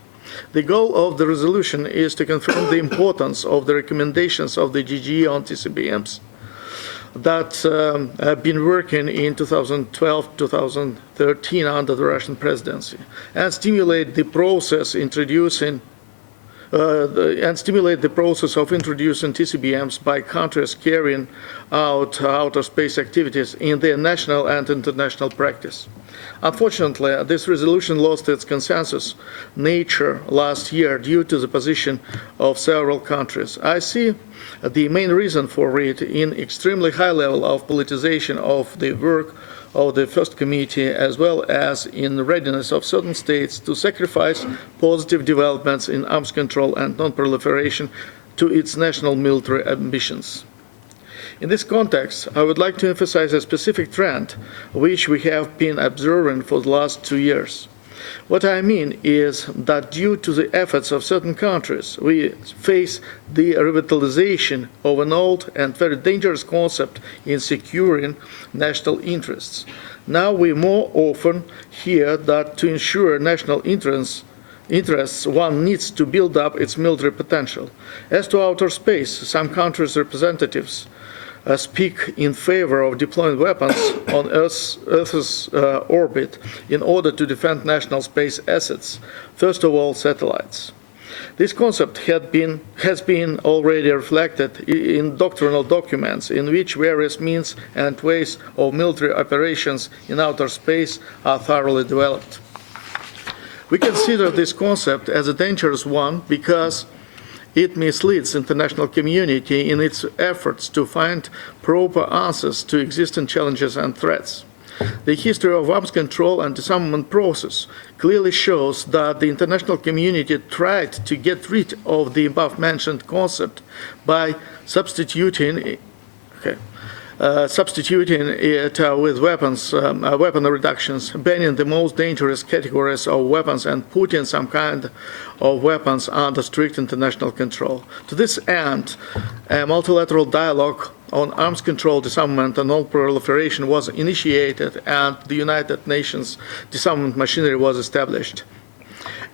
The goal of the resolution is to confirm the importance of the recommendations of the GGE on TCBMs that have been working in 2012-2013 under the Russian presidency, and stimulate the process of introducing TCBMs by countries carrying out outer space activities in their national and international practice. Unfortunately, this resolution lost its consensus nature last year due to the position of several countries. I see the main reason for it in extremely high level of politicization of the work of the first committee, as well as in the readiness of certain states to sacrifice positive developments in arms control and non-proliferation to its national military ambitions. In this context, I would like to emphasize a specific trend which we have been observing for the last 2 years. What I mean is that due to the efforts of certain countries, we face the revitalization of an old and very dangerous concept in securing national interests. Now we more often hear that to ensure national interests, one needs to build up its military potential. As to outer space, some countries' representatives speak in favor of deploying weapons on Earth's orbit in order to defend national space assets, first of all satellites. This concept has been already reflected in doctrinal documents in which various means and ways of military operations in outer space are thoroughly developed. We consider this concept as a dangerous one because it misleads the international community in its efforts to find proper answers to existing challenges and threats. The history of arms control and disarmament process clearly shows that the international community tried to get rid of the above-mentioned concept by substituting it with weapon reductions, banning the most dangerous categories of weapons and putting some kind of weapons under strict international control. To this end, a multilateral dialogue on arms control, disarmament, and non-proliferation was initiated, and the United Nations disarmament machinery was established.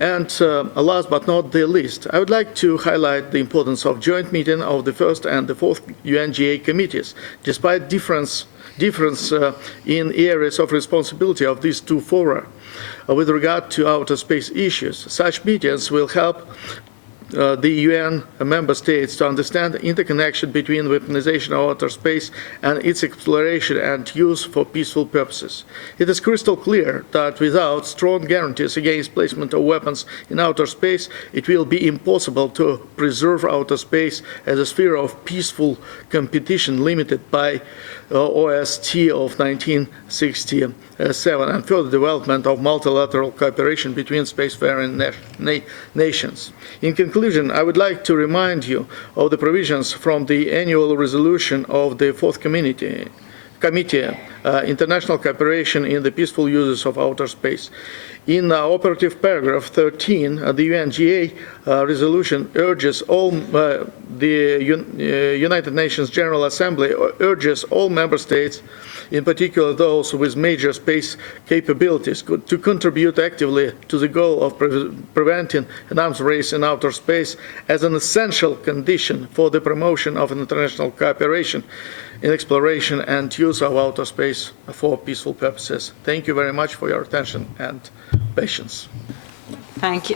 And last but not the least, I would like to highlight the importance of joint meeting of the first and the fourth UNGA committees. Despite difference in areas of responsibility of these two fora with regard to outer space issues, such meetings will help the UN member states to understand the interconnection between weaponization of outer space and its exploration and use for peaceful purposes. It is crystal clear that without strong guarantees against placement of weapons in outer space, it will be impossible to preserve outer space as a sphere of peaceful competition limited by OS19 of 1967 and further development of multilateral cooperation between spacefaring nations. In conclusion, I would like to remind you of the provisions from the annual resolution of the Fourth Committee, International Cooperation in the Peaceful Uses of Outer Space. In operative paragraph 13, the UNGA resolution urges all, the United Nations General Assembly urges all member states, in particular those with major space capabilities, to contribute actively to the goal of preventing an arms race in outer space as an essential condition for the promotion of international cooperation in exploration and use of outer space for peaceful purposes. Thank you very much for your attention and patience. Thank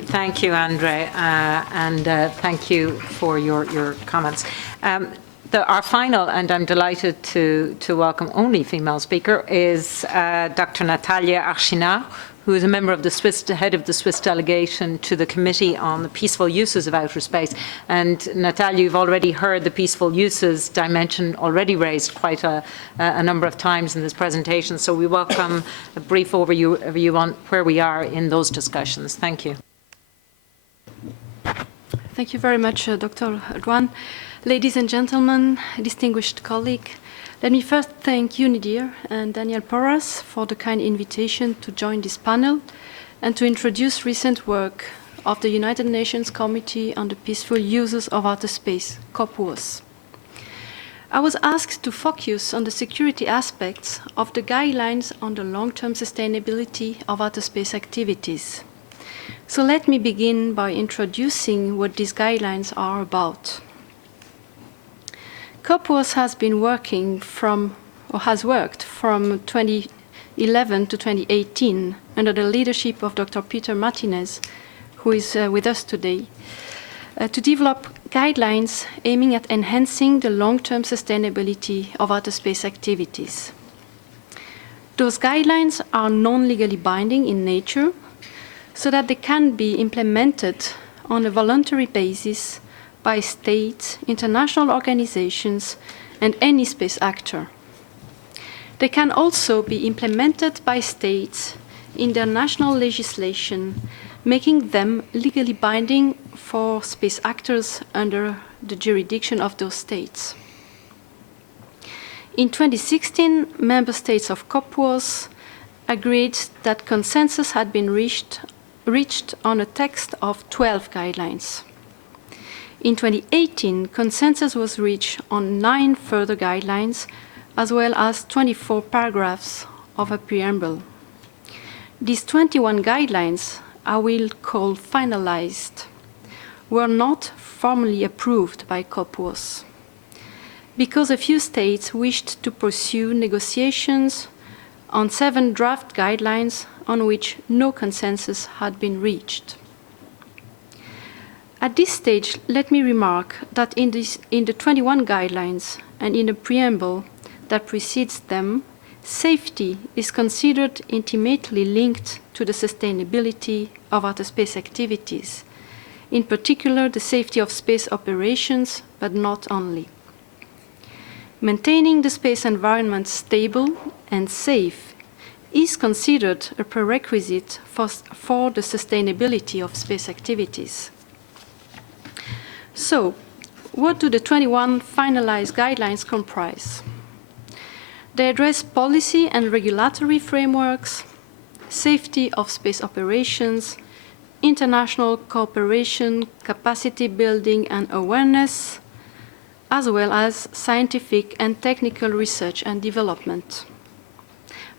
you, Andre, and thank you for your comments. Our final, and I'm delighted to welcome only female speaker, is Dr. Natalia Archina, who is a member of the head of the Swiss delegation to the Committee on the Peaceful Uses of Outer Space. And Natalia, you've already heard the peaceful uses dimension already raised quite a number of times in this presentation. So we welcome a brief overview on where we are in those discussions. Thank you. Thank you very much, Dr. Erdogan. Ladies and gentlemen, distinguished colleague, let me first thank UNIDIR and Daniel Porras for the kind invitation to join this panel and to introduce recent work of the United Nations Committee on the Peaceful Uses of Outer Space, COPUOS. I was asked to focus on the security aspects of the guidelines on the long-term sustainability of outer space activities. So let me begin by introducing what these guidelines are about. COPUOS has worked from 2011 to 2018 under the leadership of Dr. Peter Martinez, who is with us today, to develop guidelines aiming at enhancing the long-term sustainability of outer space activities. Those guidelines are non-legally binding in nature, so that they can be implemented on a voluntary basis by states, international organizations, and any space actor. They can also be implemented by states in their national legislation, making them legally binding for space actors under the jurisdiction of those states. In 2016, member states of COPUOS agreed that consensus had been reached on a text of 12 guidelines. In 2018, consensus was reached on 9 further guidelines, as well as 24 paragraphs of a preamble. These 21 guidelines, I will call finalized, were not formally approved by COPUOS. because a few states wished to pursue negotiations on 7 draft guidelines on which no consensus had been reached. At this stage, let me remark that in the 21 guidelines and in the preamble that precedes them, safety is considered intimately linked to the sustainability of outer space activities, in particular the safety of space operations, but not only. Maintaining the space environment stable and safe is considered a prerequisite for the sustainability of space activities. So, what do the 21 finalized guidelines comprise? They address policy and regulatory frameworks, safety of space operations, international cooperation, capacity building and awareness, as well as scientific and technical research and development.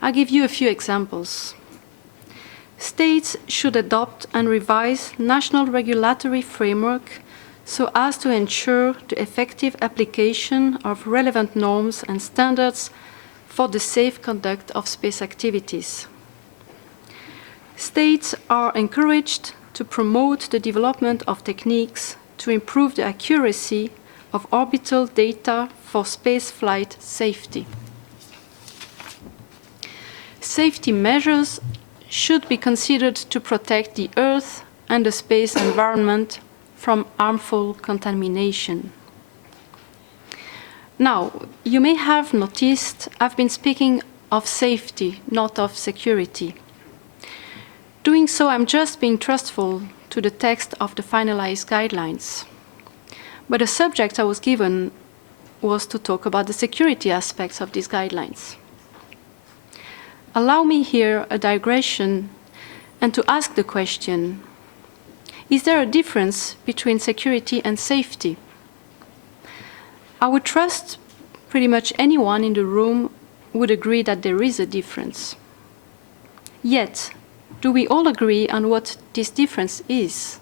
I'll give you a few examples. States should adopt and revise national regulatory framework so as to ensure the effective application of relevant norms and standards for the safe conduct of space activities. States are encouraged to promote the development of techniques to improve the accuracy of orbital data for spaceflight safety. Safety measures should be considered to protect the Earth and the space environment from harmful contamination. Now, you may have noticed I've been speaking of safety, not of security. Doing so, I'm just being trustful to the text of the finalized guidelines. But the subject I was given was to talk about the security aspects of these guidelines. Allow me here a digression and to ask the question, is there a difference between security and safety? I would trust pretty much anyone in the room would agree that there is a difference. Yet, do we all agree on what this difference is?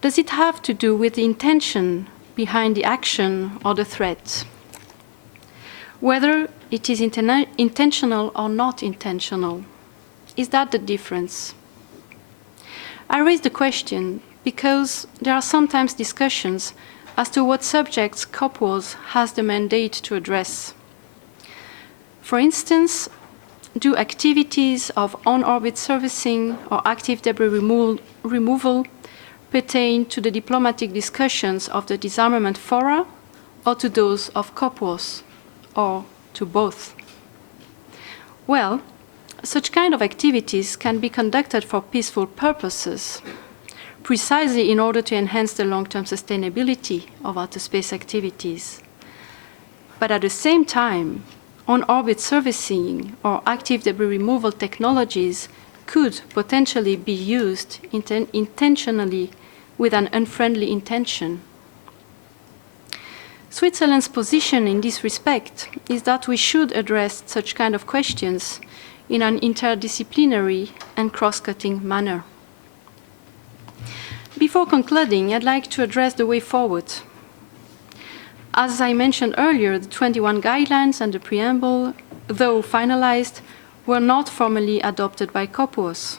Does it have to do with the intention behind the action or the threat? Whether it is intentional or not intentional, is that the difference? I raise the question because there are sometimes discussions as to what subjects COPWAS has the mandate to address. For instance, do activities of on-orbit servicing or active debris removal pertain to the diplomatic discussions of the disarmament fora or to those of COPWAS, or to both? Well, such kind of activities can be conducted for peaceful purposes, precisely in order to enhance the long-term sustainability of outer space activities. But at the same time, on-orbit servicing or active debris removal technologies could potentially be used intentionally with an unfriendly intention. Switzerland's position in this respect is that we should address such kind of questions in an interdisciplinary and cross-cutting manner. Before concluding, I'd like to address the way forward. As I mentioned earlier, the 21 guidelines and the preamble, though finalized, were not formally adopted by COPWAS.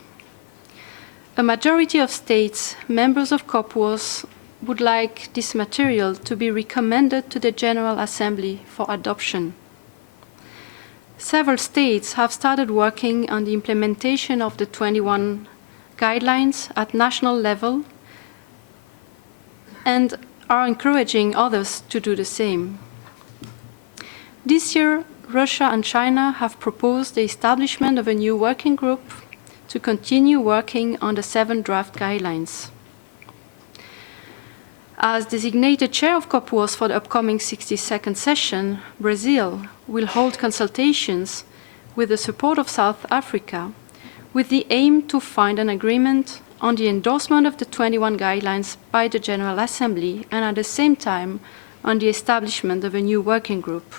A majority of states, members of COPWAS, would like this material to be recommended to the General Assembly for adoption. Several states have started working on the implementation of the 21 guidelines at national level and are encouraging others to do the same. This year, Russia and China have proposed the establishment of a new working group to continue working on the 7 draft guidelines. As designated chair of COPWAS for the upcoming 62nd session, Brazil will hold consultations with the support of South Africa with the aim to find an agreement on the endorsement of the 21 guidelines by the General Assembly and at the same time on the establishment of a new working group.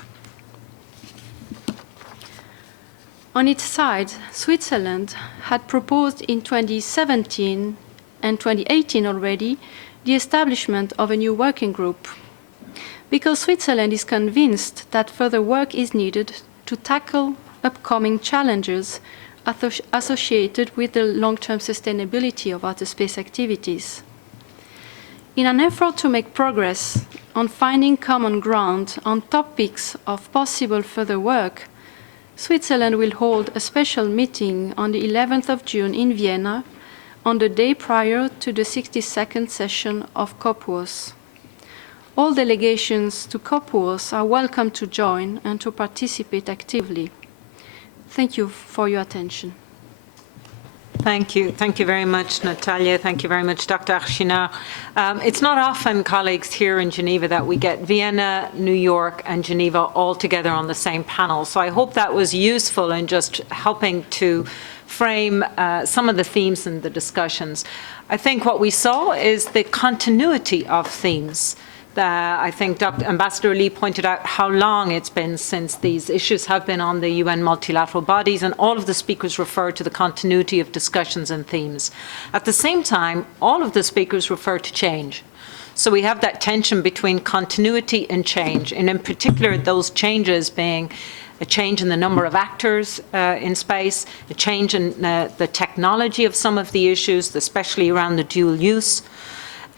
On its side, Switzerland had proposed in 2017 and 2018 already the establishment of a new working group. because Switzerland is convinced that further work is needed to tackle upcoming challenges associated with the long-term sustainability of outer space activities. In an effort to make progress on finding common ground on topics of possible further work, Switzerland will hold a special meeting on the 11th of June in Vienna on the day prior to the 62nd session of COPUOS. All delegations to COPUOS are welcome to join and to participate actively. Thank you for your attention. Thank you. Thank you very much, Natalia. Thank you very much, Dr. Archinard. It's not often, colleagues, here in Geneva that we get Vienna, New York, and Geneva all together on the same panel. So I hope that was useful in just helping to frame some of the themes and the discussions. I think what we saw is the continuity of themes. I think Dr. Ambassador Lee pointed out how long it's been since these issues have been on the UN multilateral bodies, and all of the speakers referred to the continuity of discussions and themes. At the same time, all of the speakers refer to change. So we have that tension between continuity and change, and in particular those changes being a change in the number of actors in space, a change in the technology of some of the issues, especially around the dual use,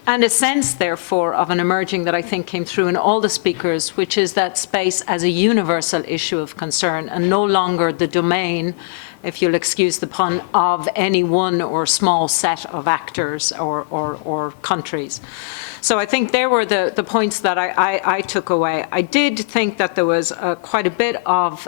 and a sense, therefore, of an emerging that I think came through in all the speakers, which is that space as a universal issue of concern and no longer the domain, if you'll excuse the pun, of any one or small set of actors or countries. So I think there were the points that I took away. I did think that there was quite a bit of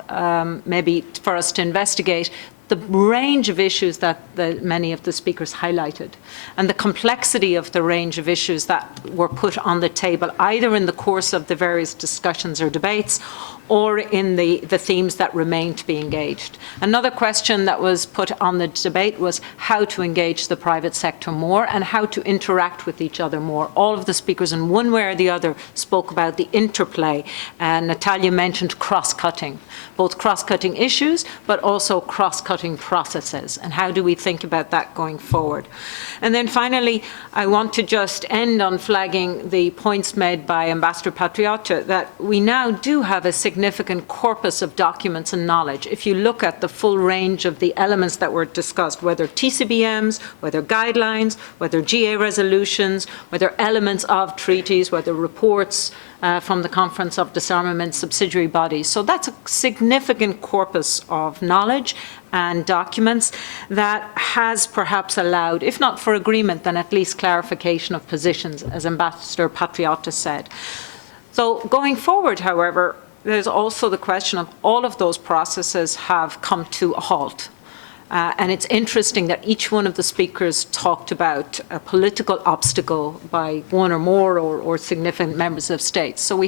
maybe for us to investigate the range of issues that many of the speakers highlighted, and the complexity of the range of issues that were put on the table, either in the course of the various discussions or debates, or in the themes that remain to be engaged. Another question that was put on the debate was how to engage the private sector more and how to interact with each other more. All of the speakers in one way or the other spoke about the interplay, and Natalia mentioned cross-cutting, both cross-cutting issues but also cross-cutting processes, and how do we think about that going forward. And then finally, I want to just end on flagging the points made by Ambassador Patriota that we now do have a significant corpus of documents and knowledge. If you look at the full range of the elements that were discussed, whether TCBMs, whether guidelines, whether GA resolutions, whether elements of treaties, whether reports from the Conference of Disarmament subsidiary bodies. So that's a significant corpus of knowledge and documents that has perhaps allowed, if not for agreement, then at least clarification of positions, as Ambassador Patriota said. So going forward, however, there's also the question of all of those processes have come to a halt. And it's interesting that each one of the speakers talked about a political obstacle by one or more or significant members of states. So we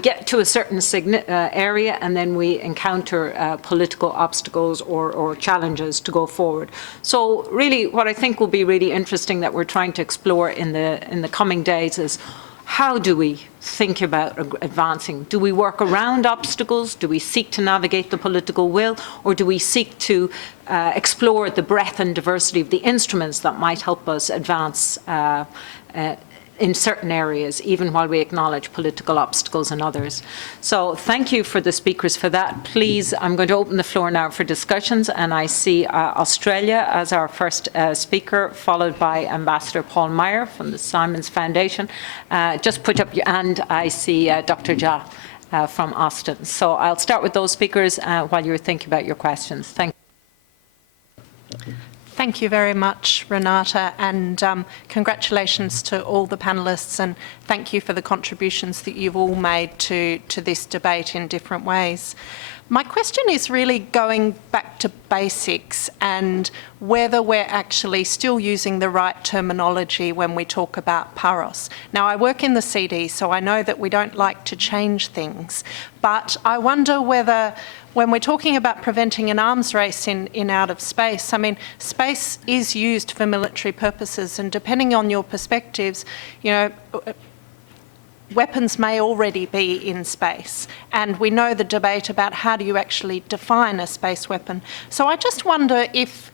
get to a certain area and then we encounter political obstacles or challenges to go forward. So really what I think will be really interesting that we're trying to explore in the coming days is how do we think about advancing? Do we work around obstacles? Do we seek to navigate the political will? Or do we seek to explore the breadth and diversity of the instruments that might help us advance in certain areas, even while we acknowledge political obstacles in others? So thank you for the speakers for that. Please, I'm going to open the floor now for discussions, and I see Australia as our first speaker, followed by Ambassador Paul Meyer from the Simons Foundation. Just put up your hand. I see Dr. Jha from Austin. So I'll start with those speakers while you're thinking about your questions. Thank you. Thank you very much, Renata, and congratulations to all the panellists, and thank you for the contributions that you've all made to this debate in different ways. My question is really going back to basics and whether we're actually still using the right terminology when we talk about PAROS. Now, I work in the CD, so I know that we don't like to change things, but I wonder whether when we're talking about preventing an arms race in outer space, I mean, space is used for military purposes, and depending on your perspectives, you know, weapons may already be in space, and we know the debate about how do you actually define a space weapon. So I just wonder if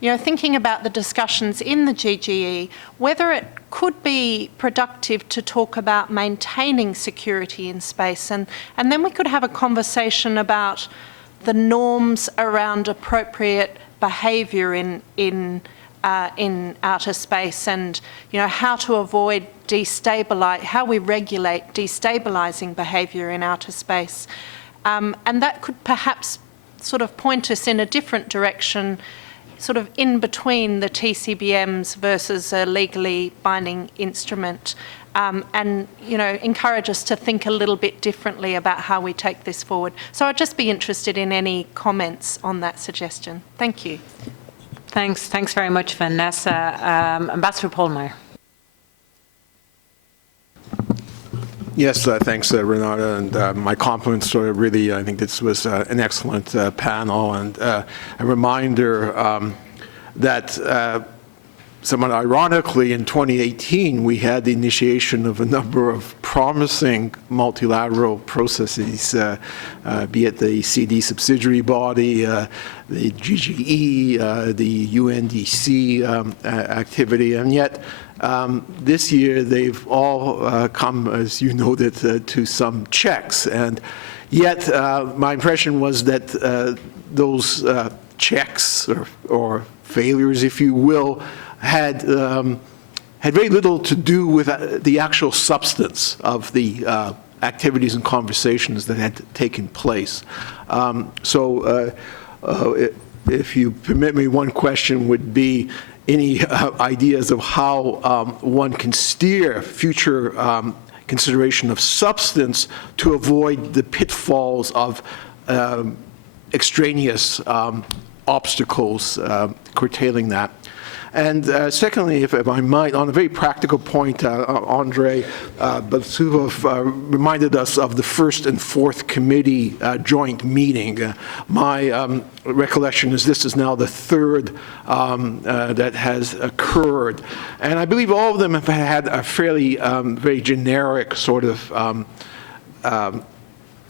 thinking about the discussions in the GGE, whether it could be productive to talk about maintaining security in space, and then we could have a conversation about the norms around appropriate behaviour in outer space, and how to avoid how we regulate destabilising behaviour in outer space, and that could perhaps sort of point us in a different direction, sort of in between the TCBMs versus a legally binding instrument, and encourage us to think a little bit differently about how we take this forward. So I'd just be interested in any comments on that suggestion. Thank you. Thanks very much, Vanessa. Ambassador Pohlmeier. Yes, thanks, Renata, and my compliments. Really, I think this was an excellent panel, and a reminder that somewhat ironically, in 2018, we had the initiation of a number of promising multilateral processes, be it the CD subsidiary body, the GGE, the UNDC activity, and yet this year they've all come, as you noted, to some checks. And yet my impression was that those checks or failures, if you will, had very little to do with the actual substance of the activities and conversations that had taken place. If you permit me, one question would be any ideas of how one can steer future consideration of substance to avoid the pitfalls of extraneous obstacles curtailing that. And secondly, if I might, on a very practical point, Andrei Batsuvov reminded us of the first and fourth committee joint meeting. My recollection is this is now the third that has occurred. And I believe all of them have had a fairly very generic sort of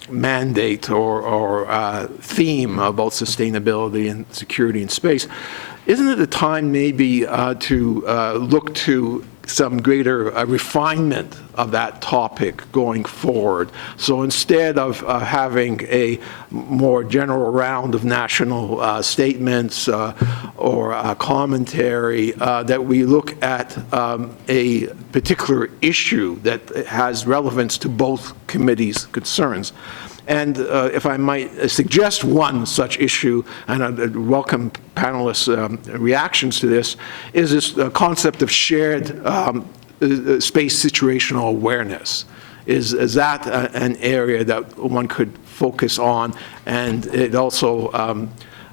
mandate or theme about sustainability and security in space. Isn't it a time maybe to look to some greater refinement of that topic going forward? So instead of having a more general round of national statements or commentary, that we look at a particular issue that has relevance to both committees' concerns. And if I might suggest one such issue, and I'd welcome panelists' reactions to this, is this concept of shared space situational awareness. Is that an area that one could focus on? And it also,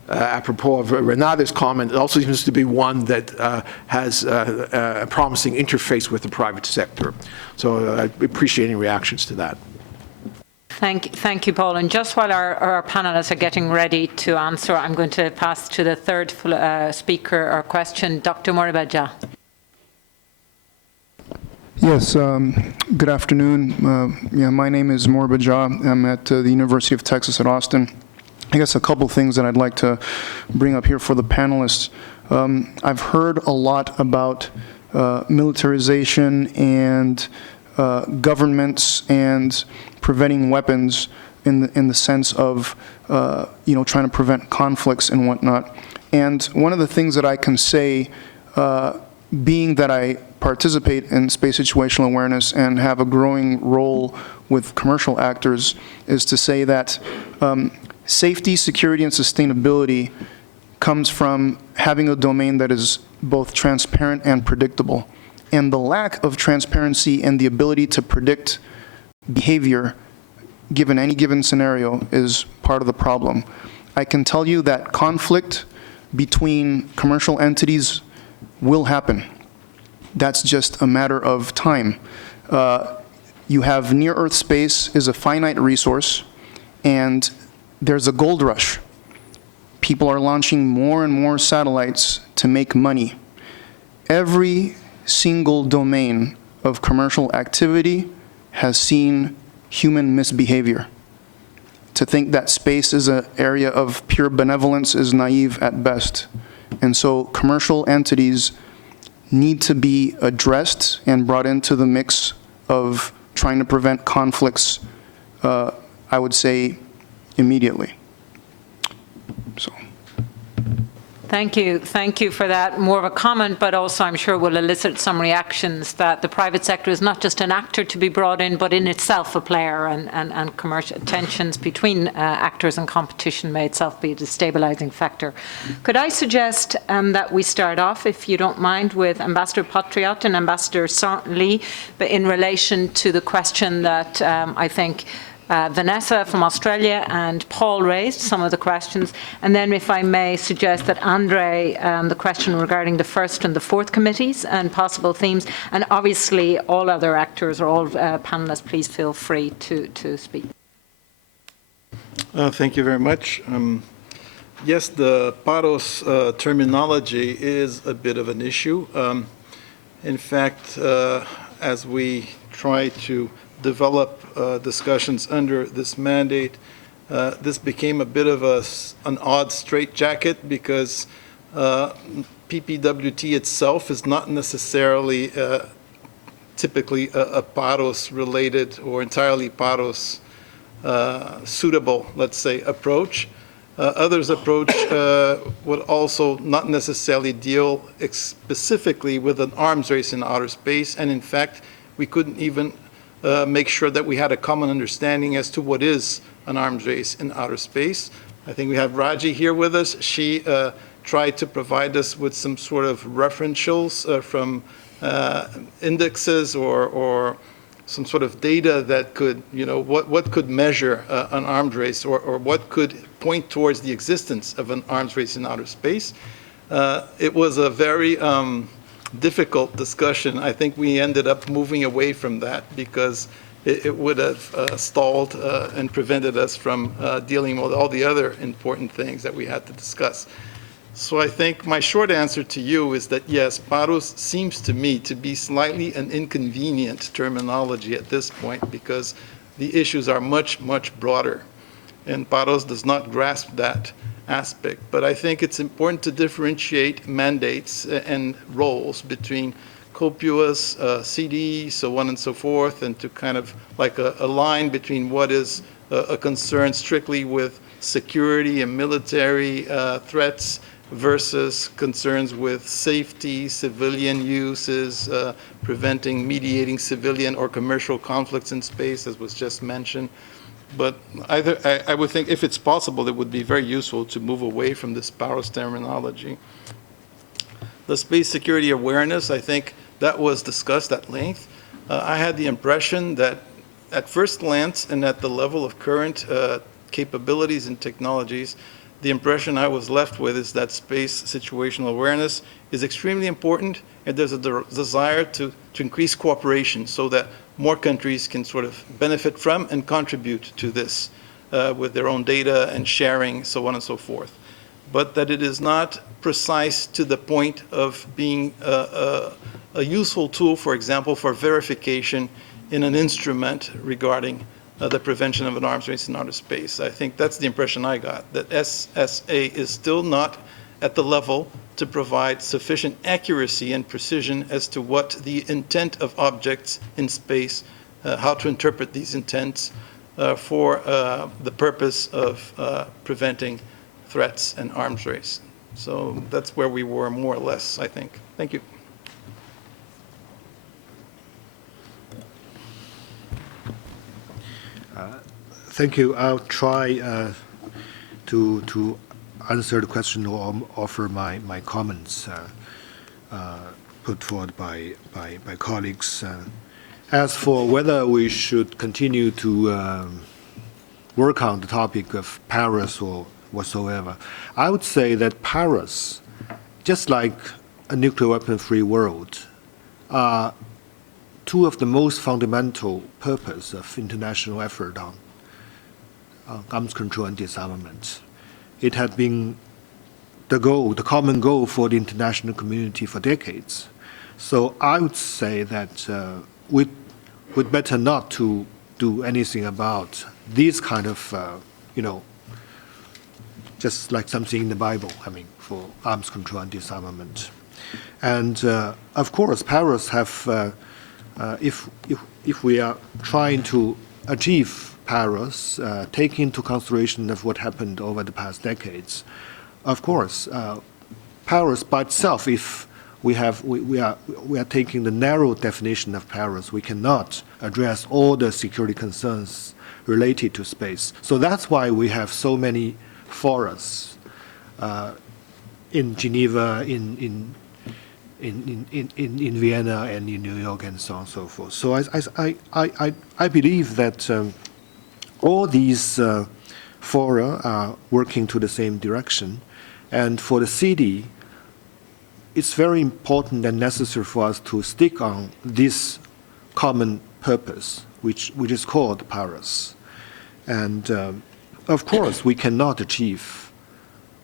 apropos of Renata's comment, it also seems to be one that has a promising interface with the private sector. So I'd appreciate any reactions to that. Thank you, Paul. And just while our panelists are getting ready to answer, I'm going to pass to the third speaker or question, Dr. Moribadja. Yes, good afternoon. My name is Moribadja. I'm at the University of Texas at Austin. I guess a couple things that I'd like to bring up here for the panelists. I've heard a lot about militarization and governments and preventing weapons in the sense of trying to prevent conflicts and whatnot. And one of the things that I can say, being that I participate in space situational awareness and have a growing role with commercial actors, is to say that safety, security, and sustainability comes from having a domain that is both transparent and predictable. And the lack of transparency and the ability to predict behavior given any given scenario is part of the problem. I can tell you that conflict between commercial entities will happen. That's just a matter of time. You have near-Earth space is a finite resource, and there's a gold rush. People are launching more and more satellites to make money. Every single domain of commercial activity has seen human misbehavior. To think that space is an area of pure benevolence is naive at best. And so commercial entities need to be addressed and brought into the mix of trying to prevent conflicts, I would say, immediately. So. Thank you. Thank you for that. More of a comment, but also I'm sure will elicit some reactions that the private sector is not just an actor to be brought in, but in itself a player, and commercial tensions between actors and competition may itself be a destabilizing factor. Could I suggest that we start off, if you don't mind, with Ambassador Patriot and Ambassador Lee, but in relation to the question that I think Vanessa from Australia and Paul raised some of the questions. And then, if I may suggest that Andre, the question regarding the first and the fourth committees and possible themes, and obviously all other actors or all panelists, please feel free to speak. Thank you very much. Yes, the PAROS terminology is a bit of an issue. In fact, as we try to develop discussions under this mandate, this became a bit of an odd straitjacket because PPWT itself is not necessarily typically a PAROS-related or entirely PAROS suitable, let's say, approach. Others' approach would also not necessarily deal specifically with an arms race in outer space, and in fact, we couldn't even make sure that we had a common understanding as to what is an arms race in outer space. I think we have Raji here with us. She tried to provide us with some sort of referentials from indexes or some sort of data that could, what could measure an arms race or what could point towards the existence of an arms race in outer space. It was a very difficult discussion. I think we ended up moving away from that because it would have stalled and prevented us from dealing with all the other important things that we had to discuss. So I think my short answer to you is that yes, PAROS seems to me to be slightly an inconvenient terminology at this point because the issues are much, much broader. And PAROS does not grasp that aspect. But I think it's important to differentiate mandates and roles between COPUOS, CD, so on and so forth, and to kind of like a line between what is a concern strictly with security and military threats versus concerns with safety, civilian uses, preventing, mediating civilian or commercial conflicts in space, as was just mentioned. But I would think if it's possible, it would be very useful to move away from this PAROS terminology. The space security awareness, I think that was discussed at length. I had the impression that at first glance and at the level of current capabilities and technologies, the impression I was left with is that space situational awareness is extremely important, and there's a desire to increase cooperation so that more countries can sort of benefit from and contribute to this with their own data and sharing, so on and so forth. But that it is not precise to the point of being a useful tool, for example, for verification in an instrument regarding the prevention of an arms race in outer space. I think that's the impression I got, that SSA is still not at the level to provide sufficient accuracy and precision as to what the intent of objects in space, how to interpret these intents for the purpose of preventing threats and arms race. So that's where we were more or less, I think. Thank you. Thank you. I'll try to answer the question or offer my comments put forward by colleagues. As for whether we should continue to work on the topic of PAROS or whatsoever, I would say that PAROS, just like a nuclear weapon-free world, are two of the most fundamental purpose of international effort on arms control and disarmament. It had been the goal, the common goal for the international community for decades. So I would say that we'd better not to do anything about these kind of, just like something in the Bible, I mean, for arms control and disarmament. And of course, Paris have, if we are trying to achieve Paris, taking into consideration of what happened over the past decades, of course, Paris by itself, if we are taking the narrow definition of Paris, we cannot address all the security concerns related to space. So that's why we have so many forums in Geneva, in Vienna, and in New York, and so on and so forth. So I believe that all these fora are working to the same direction, and for the city, it's very important and necessary for us to stick on this common purpose, which is called Paris. And of course, we cannot achieve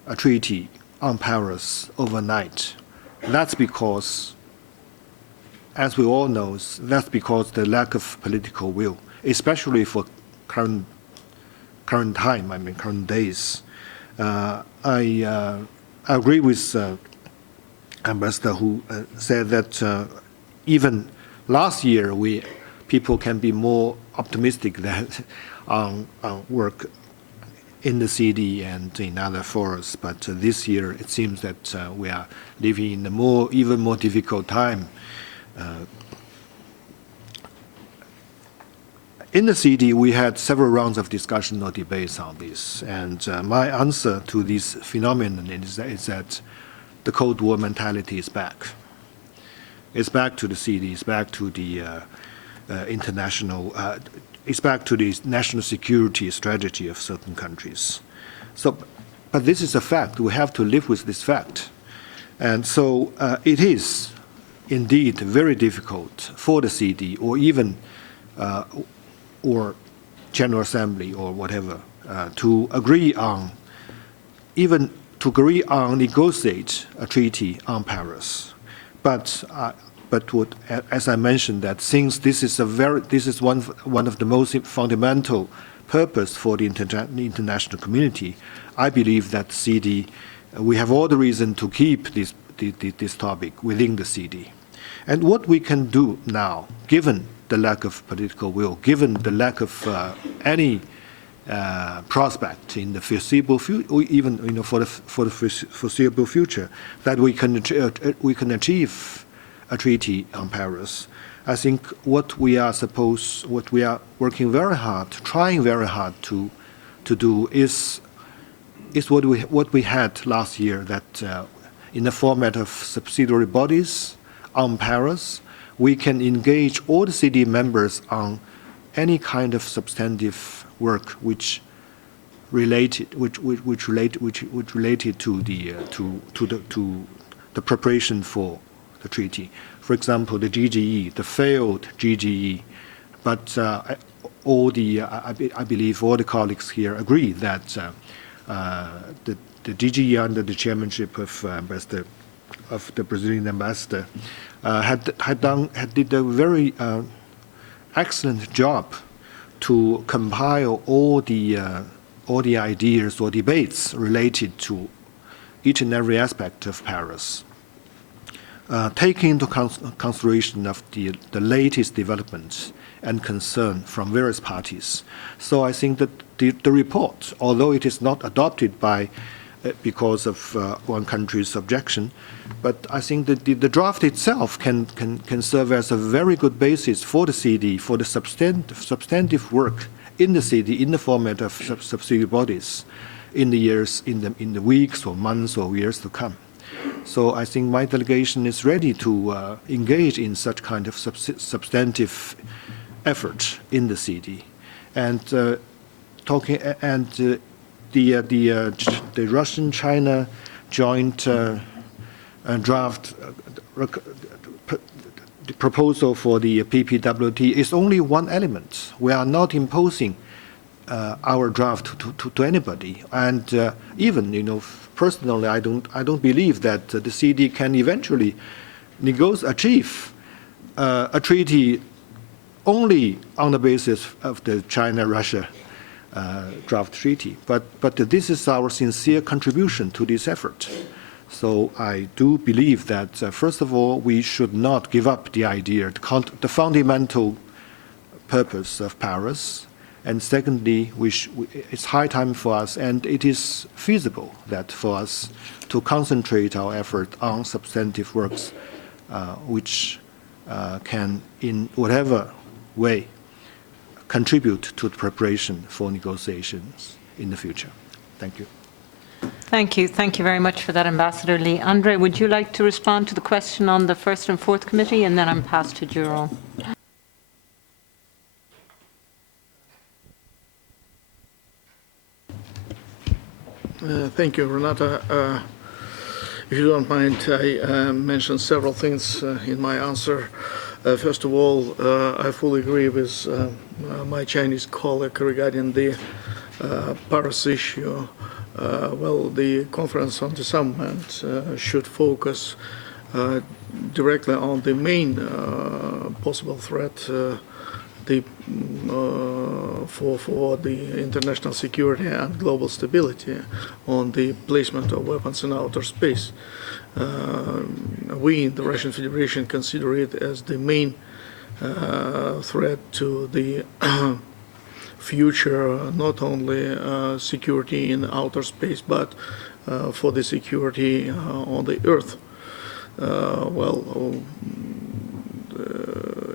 a treaty on Paris overnight. That's because, as we all know, that's because the lack of political will, especially for current time, I mean current days. I agree with Ambassador who said that even last year people can be more optimistic that on work in the CD and in other forums, but this year it seems that we are living in a even more difficult time. In the CD, we had several rounds of discussion or debates on this, and my answer to this phenomenon is that the Cold War mentality is back. It's back to the CD, it's back to the international, it's back to the national security strategy of certain countries. So, but this is a fact. We have to live with this fact. And so it is indeed very difficult for the CD or even or General Assembly or whatever to agree on, even to agree on negotiate a treaty on Paris. But what, as I mentioned, that since this is one of the most fundamental purpose for the international community, I believe that CD, we have all the reason to keep this topic within the CD. And what we can do now, given the lack of political will, given the lack of any prospect in the foreseeable future, or even for the foreseeable future, that we can achieve a treaty on Paris. I think what we are working very hard, trying very hard to do is what we had last year, that in the format of subsidiary bodies on Paris, we can engage all the CD members on any kind of substantive work which related to the preparation for the treaty. For example, the GGE, the failed GGE, but I believe all the colleagues here agree that the GGE under the chairmanship of the Brazilian ambassador did a very excellent job to compile all the ideas or debates related to each and every aspect of Paris, taking into consideration of the latest developments and concern from various parties. So I think that the report, although it is not adopted because of one country's objection, but I think that the draft itself can serve as a very good basis for the CD, for the substantive work in the CD, in the format of subsidiary bodies, in the weeks or months or years to come. So I think my delegation is ready to engage in such kind of substantive effort in the CD, and the Russian-China joint draft proposal for the PPWT is only one element. We are not imposing our draft to anybody, and even personally, I don't believe that the CD can eventually achieve a treaty only on the basis of the China-Russia draft treaty. But this is our sincere contribution to this effort. So I do believe that, first of all, we should not give up the idea, the fundamental purpose of Paris. And secondly, it's high time for us, and it is feasible that for us to concentrate our effort on substantive works which can, in whatever way, contribute to the preparation for negotiations in the future. Thank you. Thank you. Thank you very much for that, Ambassador Lee. Andre, would you like to respond to the question on the first and fourth committee, and then I'm passed to Jérôme. Thank you, Renata. If you don't mind, I mentioned several things in my answer. First of all, I fully agree with my Chinese colleague regarding the Paris issue. Well, the conference on disarmament should focus directly on the main possible threat for the international security and global stability on the placement of weapons in outer space. We in the Russian Federation consider it as the main threat to the future, not only security in outer space, but for the security on the Earth.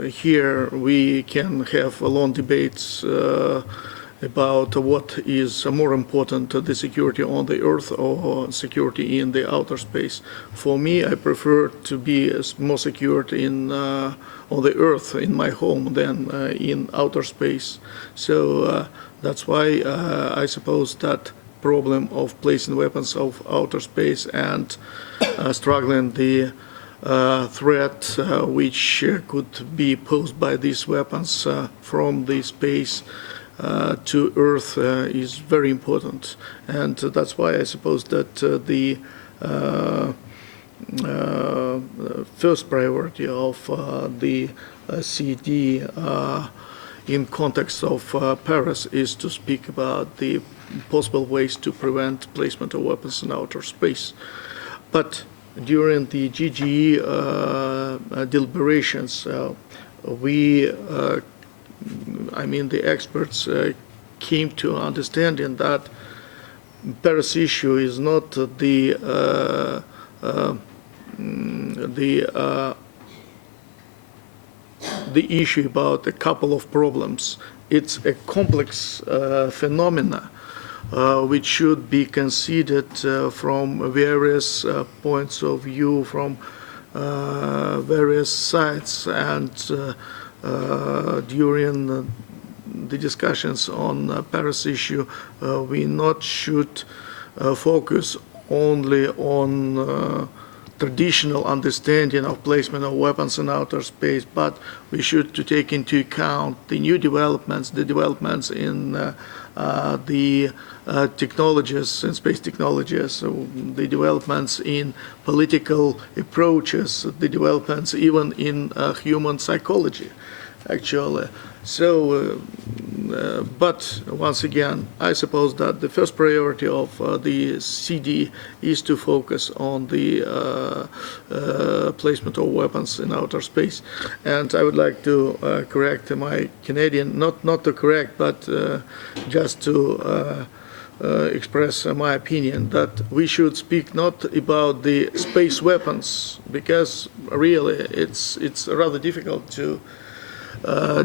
Here we can have long debates about what is more important, the security on the Earth or security in the outer space. For me, I prefer to be more secured on the Earth in my home than in outer space. So that's why I suppose that problem of placing weapons of outer space and struggling the threat which could be posed by these weapons from the space to Earth is very important. And that's why I suppose that the first priority of the CD in context of Paris is to speak about the possible ways to prevent placement of weapons in outer space. But during the GGE deliberations, the experts came to understanding that Paris issue is not the issue about a couple of problems. It's a complex phenomena which should be considered from various points of view, from various sides, and during the discussions on Paris issue, we not should focus only on traditional understanding of placement of weapons in outer space, but we should to take into account the new developments, the developments in the technologies, in space technologies, so the developments in political approaches, the developments even in human psychology, actually. So, but once again, I suppose that the first priority of the CD is to focus on the placement of weapons in outer space. And I would like to correct my Canadian, not to correct, but just to express my opinion that we should speak not about the space weapons, because really it's rather difficult to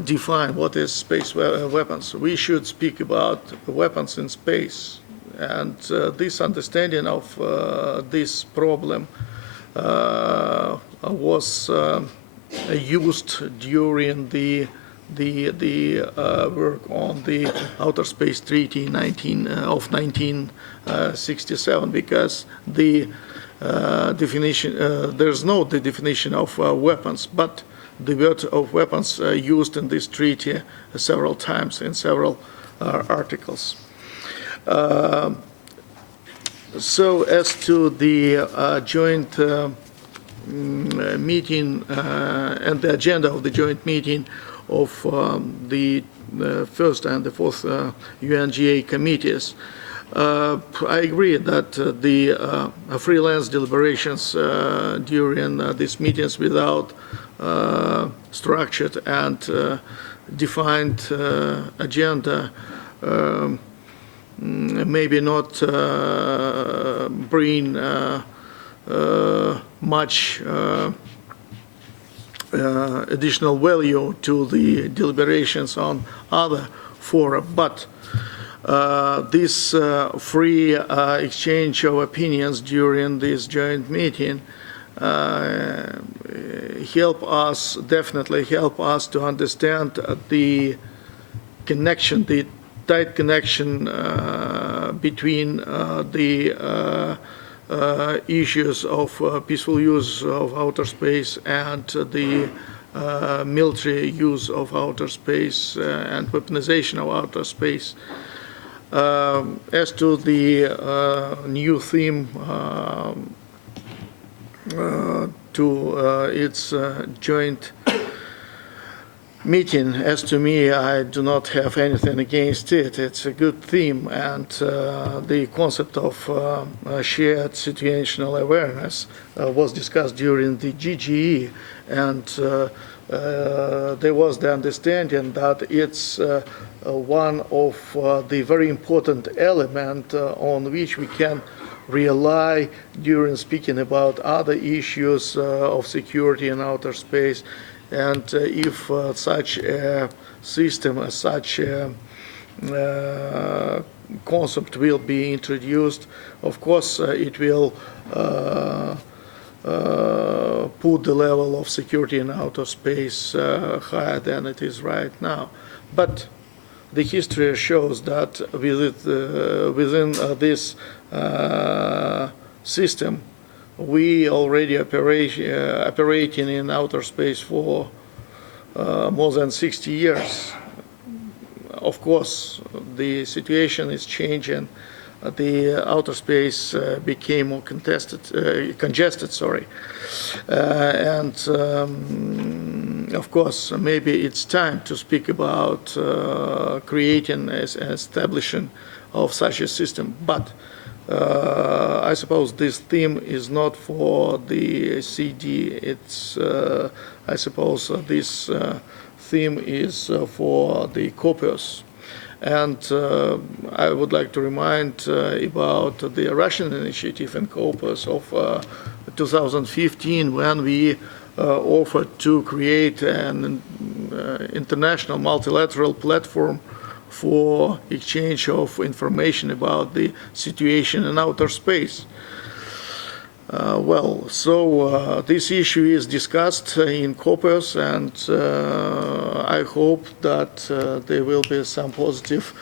define what is space weapons. We should speak about weapons in space, and this understanding of this problem was used during the work on the Outer Space Treaty of 1967, because the definition, there's no the definition of weapons, but the word of weapons used in this treaty several times in several articles. So as to the joint meeting and the agenda of the joint meeting of the the first and the fourth UNGA committees. I agree that the freelance deliberations during these meetings without structured and defined agenda maybe not bring much additional value to the deliberations on other fora, but this free exchange of opinions during this joint meeting definitely help us to understand the connection, the tight connection between the issues of peaceful use of outer space and the military use of outer space and weaponization of outer space. As to the new theme to its joint meeting, as to me, I do not have anything against it. It's a good theme, and the concept of shared situational awareness was discussed during the GGE, and there was the understanding that it's one of the very important element on which we can rely during speaking about other issues of security in outer space. And if such a system, such a concept will be introduced, of course, it will put the level of security in outer space higher than it is right now. But the history shows that within this system, we already operating in outer space for more than 60 years. Of course, the situation is changing. The outer space became more congested, and of course, maybe it's time to speak about creating and establishing of such a system. But I suppose this theme is not for the CD. It's, I suppose, this theme is for the COPUS. And I would like to remind about the Russian initiative in COPUS of 2015, when we offered to create an international multilateral platform for exchange of information about the situation in outer space. This issue is discussed in COPUS, and I hope that there will be some positive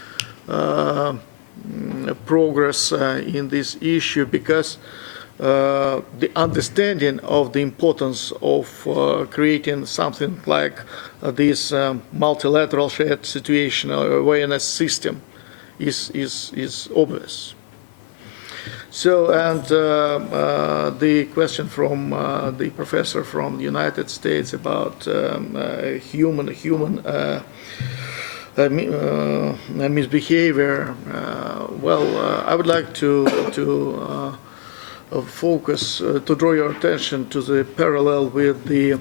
progress in this issue, because the understanding of the importance of creating something like this multilateral shared situational awareness system is obvious. So, and the question from the professor from the United States about human misbehavior. I would like to focus, to draw your attention to the parallel with the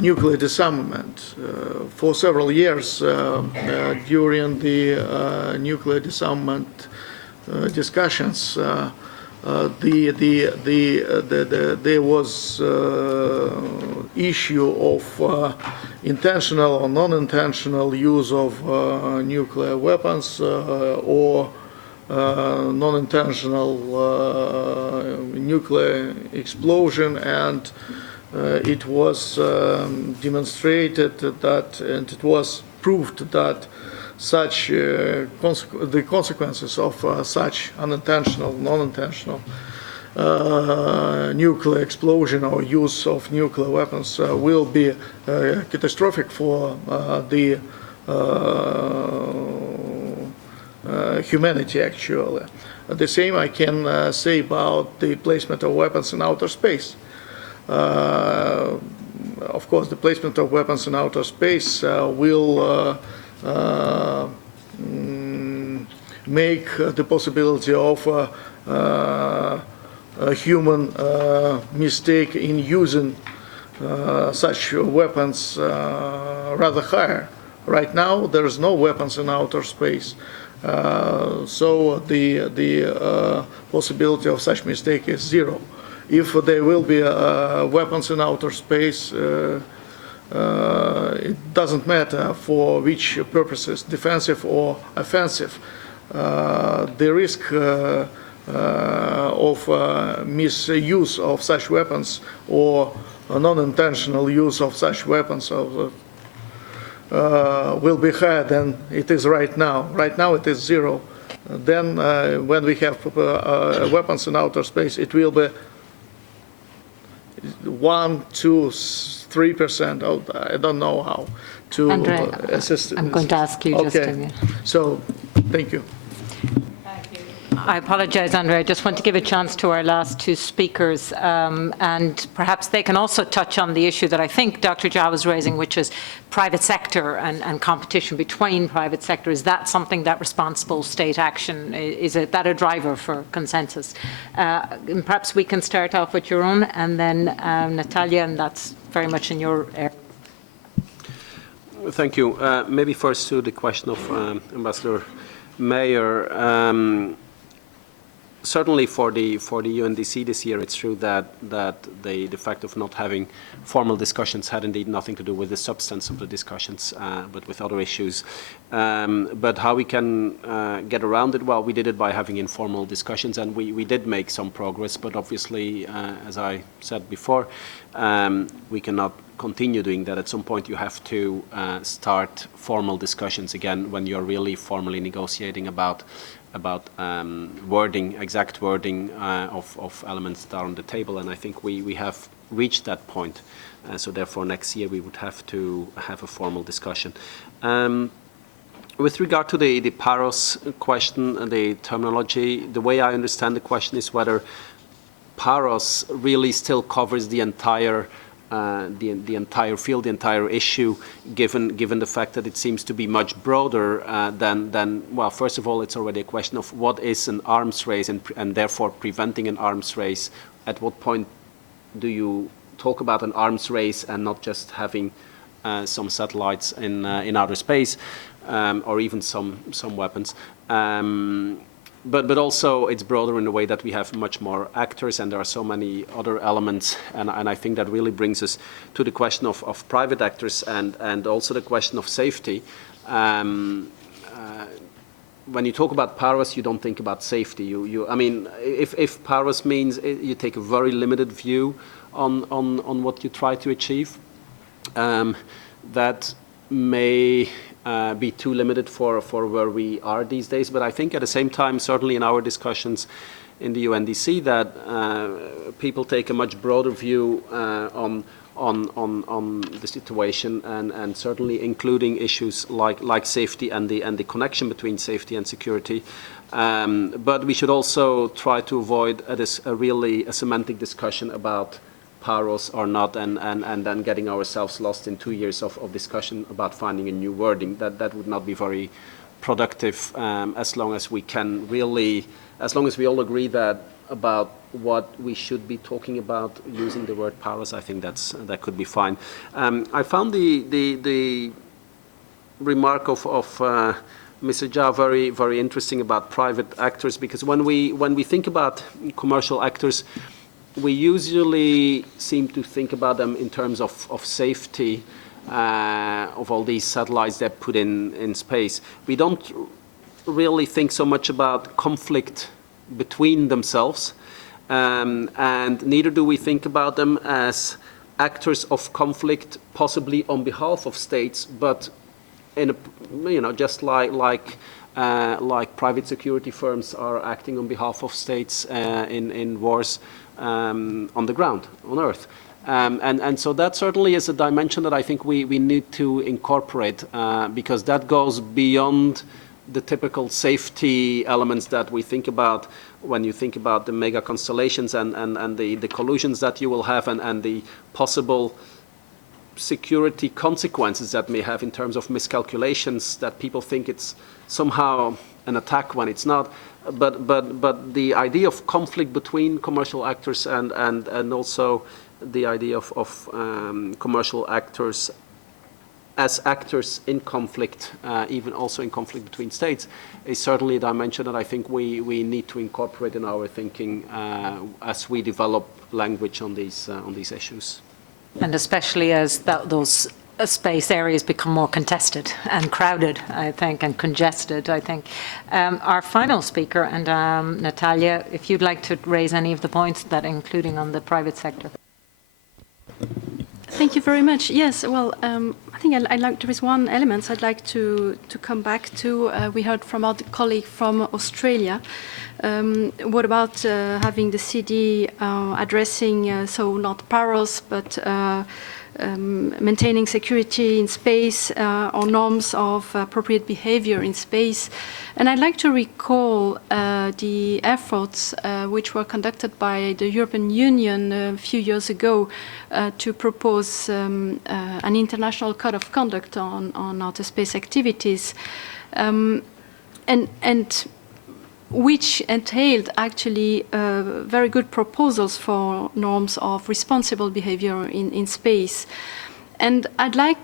nuclear disarmament. For several years during the nuclear disarmament discussions, there was issue of intentional or non-intentional use of nuclear weapons or non-intentional nuclear explosion, and it was demonstrated that, and it was proved that such the consequences of such unintentional, non-intentional nuclear explosion or use of nuclear weapons will be catastrophic for the humanity, actually. The same I can say about the placement of weapons in outer space. of course, the placement of weapons in outer space will make the possibility of a human mistake in using such weapons rather higher. Right now, there is no weapons in outer space, so the possibility of such mistake is zero. If there will be weapons in outer space, it doesn't matter for which purposes, defensive or offensive. The risk of misuse of such weapons or non-intentional use of such weapons will be higher than it is right now. Right now it is zero. Then when we have weapons in outer space, it will be 1, 2, 3%. I don't know how to assist. I'm going to ask you just a minute. So, thank you. I apologize, Andrei. I just want to give a chance to our last two speakers, and perhaps they can also touch on the issue that I think Dr. Jha was raising, which is private sector and competition between private sector. Is that something that responsible state action, is it that a driver for consensus? And perhaps we can start off with your own, and then Natalia, and that's very much in your area. Thank you. Maybe first to the question of Ambassador Mayer. Certainly for the UNDC this year, it's true that the fact of not having formal discussions had indeed nothing to do with the substance of the discussions, but with other issues. But how we can get around it? Well, we did it by having informal discussions, and we did make some progress. But obviously, as I said before, we cannot continue doing that. At some point, you have to start formal discussions again when you're really formally negotiating about wording, exact wording of elements that are on the table, and I think we have reached that point. So therefore, next year we would have to have a formal discussion. With regard to the PAROS question, the terminology, the way I understand the question is whether PAROS really still covers the entire the entire field, the entire issue, given the fact that it seems to be much broader than, well, first of all, it's already a question of what is an arms race and therefore preventing an arms race. At what point do you talk about an arms race and not just having some satellites in outer space or even some weapons? But also it's broader in the way that we have much more actors and there are so many other elements, and I think that really brings us to the question of private actors and also the question of safety. When you talk about PAROS, you don't think about safety. I mean, if PAROS means you take a very limited view on what you try to achieve, that may be too limited for where we are these days. But I think at the same time, certainly in our discussions in the UNDC, that people take a much broader view on the situation, and certainly including issues like safety and the connection between safety and security. But we should also try to avoid a semantic discussion about PAROS or not, and then getting ourselves lost in 2 years of discussion about finding a new wording. That would not be very productive, as long as we can really, as long as we all agree that about what we should be talking about using the word PAROS. I think that could be fine. I found the remark of Mr. Jha very, very interesting about private actors, because when we think about commercial actors, we usually seem to think about them in terms of safety of all these satellites that put in space. We don't really think so much about conflict between themselves, and neither do we think about them as actors of conflict, possibly on behalf of states, but in just like private security firms are acting on behalf of states in wars on the ground, on Earth. And so that certainly is a dimension that I think we need to incorporate, because that goes beyond the typical safety elements that we think about when you think about the mega constellations and the collisions that you will have and the possible security consequences that may have in terms of miscalculations, that people think it's somehow an attack when it's not. But the idea of conflict between commercial actors and also the idea of commercial actors as actors in conflict, even also in conflict between states, is certainly a dimension that I think we need to incorporate in our thinking as we develop language on these issues. And especially as those space areas become more contested and crowded, I think, and congested, I think. Our final speaker, and Natalia, if you'd like to raise any of the points that, including on the private sector. Thank you very much. Yes, well, I think there is one element I'd like to come back to. We heard from our colleague from Australia. What about having the CD addressing, so not perils, but maintaining security in space or norms of appropriate behavior in space? And I'd like to recall the efforts which were conducted by the European Union a few years ago to propose an international code of conduct on outer space activities, and which entailed actually very good proposals for norms of responsible behavior in space. And I'd like,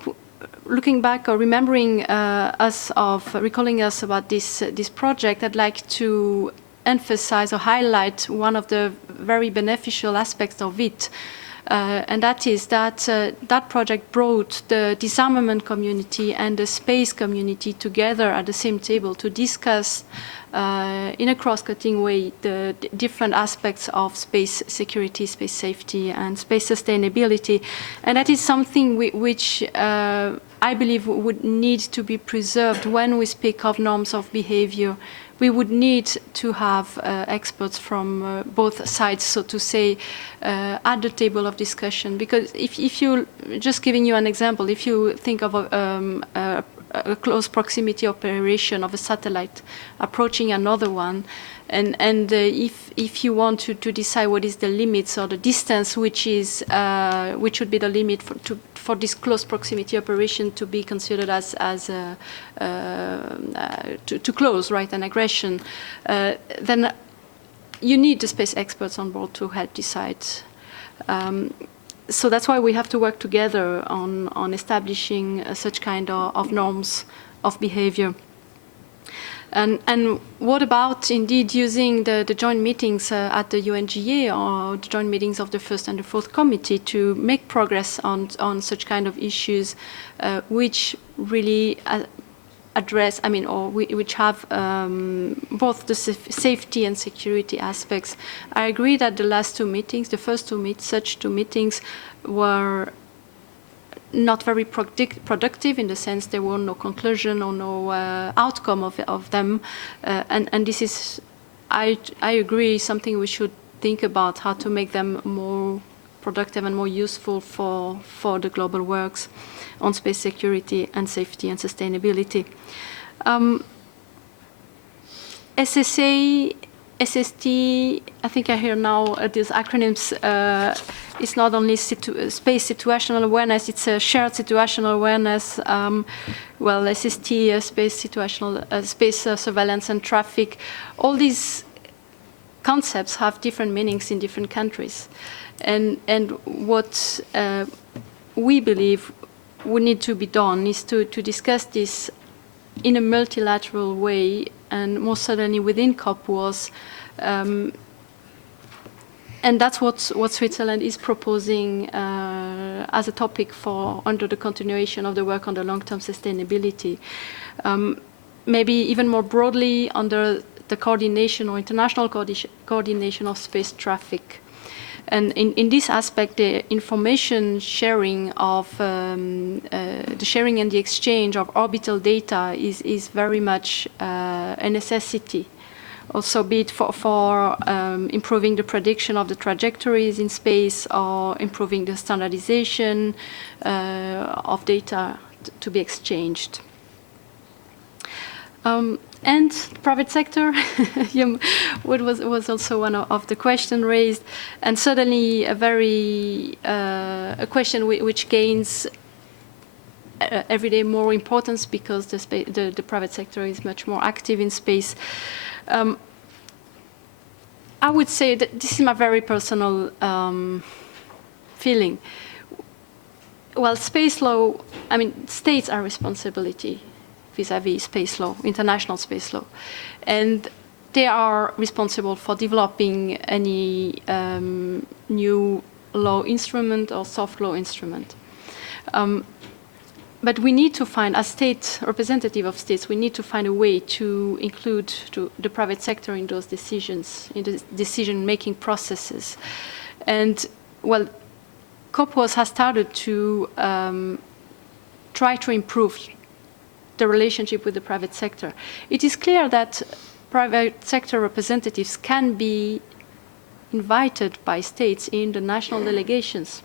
looking back or remembering recalling us about this project, I'd like to emphasize or highlight one of the very beneficial aspects of it. And that is that that project brought the disarmament community and the space community together at the same table to discuss in a cross-cutting way the different aspects of space security, space safety, and space sustainability. And that is something which I believe would need to be preserved when we speak of norms of behavior. We would need to have experts from both sides, so to say, at the table of discussion. Because if you, just giving you an example, if you think of a close proximity operation of a satellite approaching another one, and if you want to decide what is the limits or the distance which would be the limit for this close proximity operation to be considered as too close, right, an aggression, then you need the space experts on board to help decide. So that's why we have to work together on establishing such kind of norms of behavior. And what about indeed using the joint meetings at the UNGA or the joint meetings of the first and the fourth committee to make progress on such kind of issues which really address, which have both the safety and security aspects. I agree that the last two meetings, the first such two meetings were not very productive in the sense there were no conclusion or no outcome of them. And this is, I agree, something we should think about, how to make them more productive and more useful for the global works on space security and safety and sustainability. SSA, SST, I think I hear now these acronyms. It's not only space situational awareness, it's a shared situational awareness. Well, SST, space situational, space surveillance and traffic. All these concepts have different meanings in different countries. And what we believe would need to be done is to discuss this in a multilateral way, and more certainly within COP and that's what Switzerland is proposing as a topic for under the continuation of the work on the long-term sustainability. Maybe even more broadly under the coordination or international coordination of space traffic. And in this aspect, the information sharing of the sharing and the exchange of orbital data is very much a necessity. Also, be it for improving the prediction of the trajectories in space or improving the standardization of data to be exchanged. and private sector, what was also one of the questions raised, and certainly a question which gains every day more importance because the private sector is much more active in space. I would say that this is my very personal feeling. Well, space law, I mean, states are responsibility vis-à-vis space law, international space law. And they are responsible for developing any new law instrument or soft law instrument. But we need to find, as state representative of states, we need to find a way to include the private sector in those decisions, in the decision-making processes. And, well, COPWAS has started to try to improve the relationship with the private sector. It is clear that private sector representatives can be invited by states in the national delegations.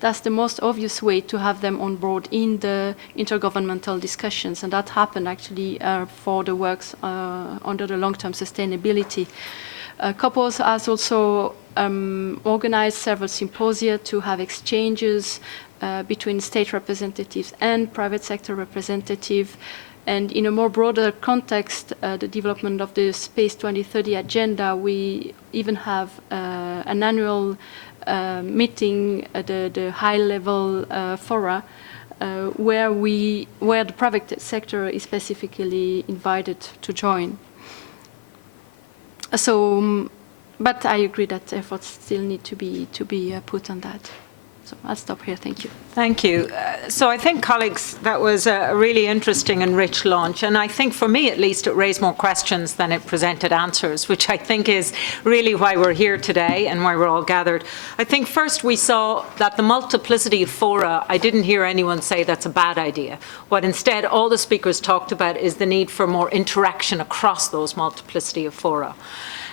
That's the most obvious way to have them on board in the intergovernmental discussions, and that happened actually for the works under the long-term sustainability. COPWAS has also organized several symposia to have exchanges between state representatives and private sector representatives. And in a more broader context, the development of the Space 2030 agenda, we even have an annual meeting at the high-level fora where the private sector is specifically invited to join. So, but I agree that efforts still need to be put on that. So I'll stop here. Thank you. Thank you. So I think, colleagues, that was a really interesting and rich launch. And I think, for me at least, it raised more questions than it presented answers, which I think is really why we're here today and why we're all gathered. I think first we saw that the multiplicity of fora, I didn't hear anyone say that's a bad idea. What instead all the speakers talked about is the need for more interaction across those multiplicity of fora.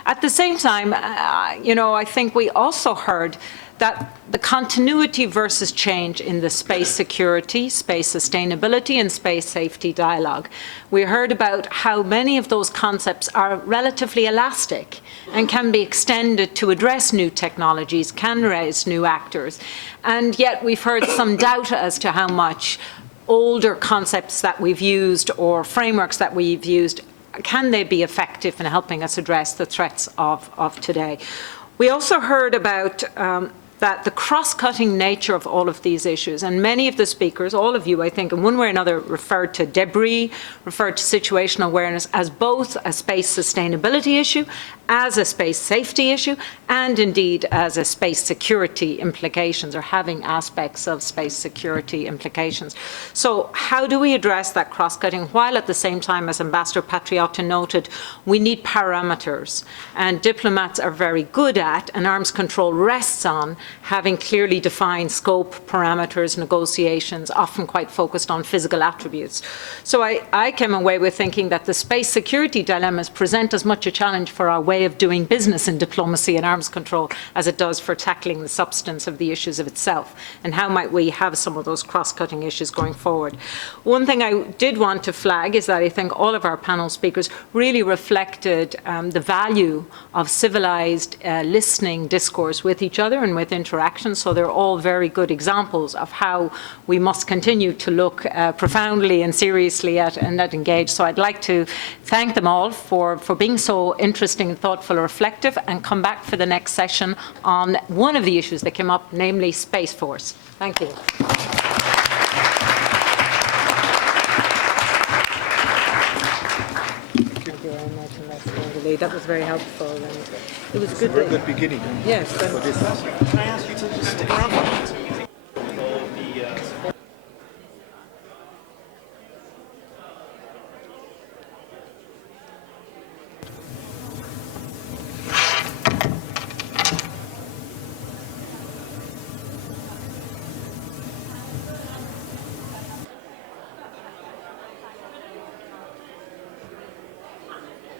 At the same time, I think we also heard that the continuity versus change in the space security, space sustainability, and space safety dialogue. We heard about how many of those concepts are relatively elastic and can be extended to address new technologies, can raise new actors. And yet we've heard some doubt as to how much older concepts that we've used or frameworks that we've used, can they be effective in helping us address the threats of today? We also heard about that the cross-cutting nature of all of these issues, and many of the speakers, all of you, I think, in one way or another, referred to debris, referred to situational awareness as both a space sustainability issue, as a space safety issue, and indeed as a space security implications, or having aspects of space security implications. So how do we address that cross-cutting, while at the same time, as Ambassador Patriota noted, we need parameters, and diplomats are very good at, and arms control rests on, having clearly defined scope, parameters, negotiations, often quite focused on physical attributes. So I came away with thinking that the space security dilemmas present as much a challenge for our way of doing business in diplomacy and arms control as it does for tackling the substance of the issues of itself, and how might we have some of those cross-cutting issues going forward. One thing I did want to flag is that I think all of our panel speakers really reflected the value of civilized listening discourse with each other and with interaction. So they're all very good examples of how we must continue to look profoundly and seriously at and engage. So I'd like to thank them all for being so interesting, thoughtful, reflective, and come back for the next session on one of the issues that came up, namely Space Force. Thank you. Thank you very much, and that was very helpful. And it was good. Very good beginning. Yes. Can I ask you to just stick around?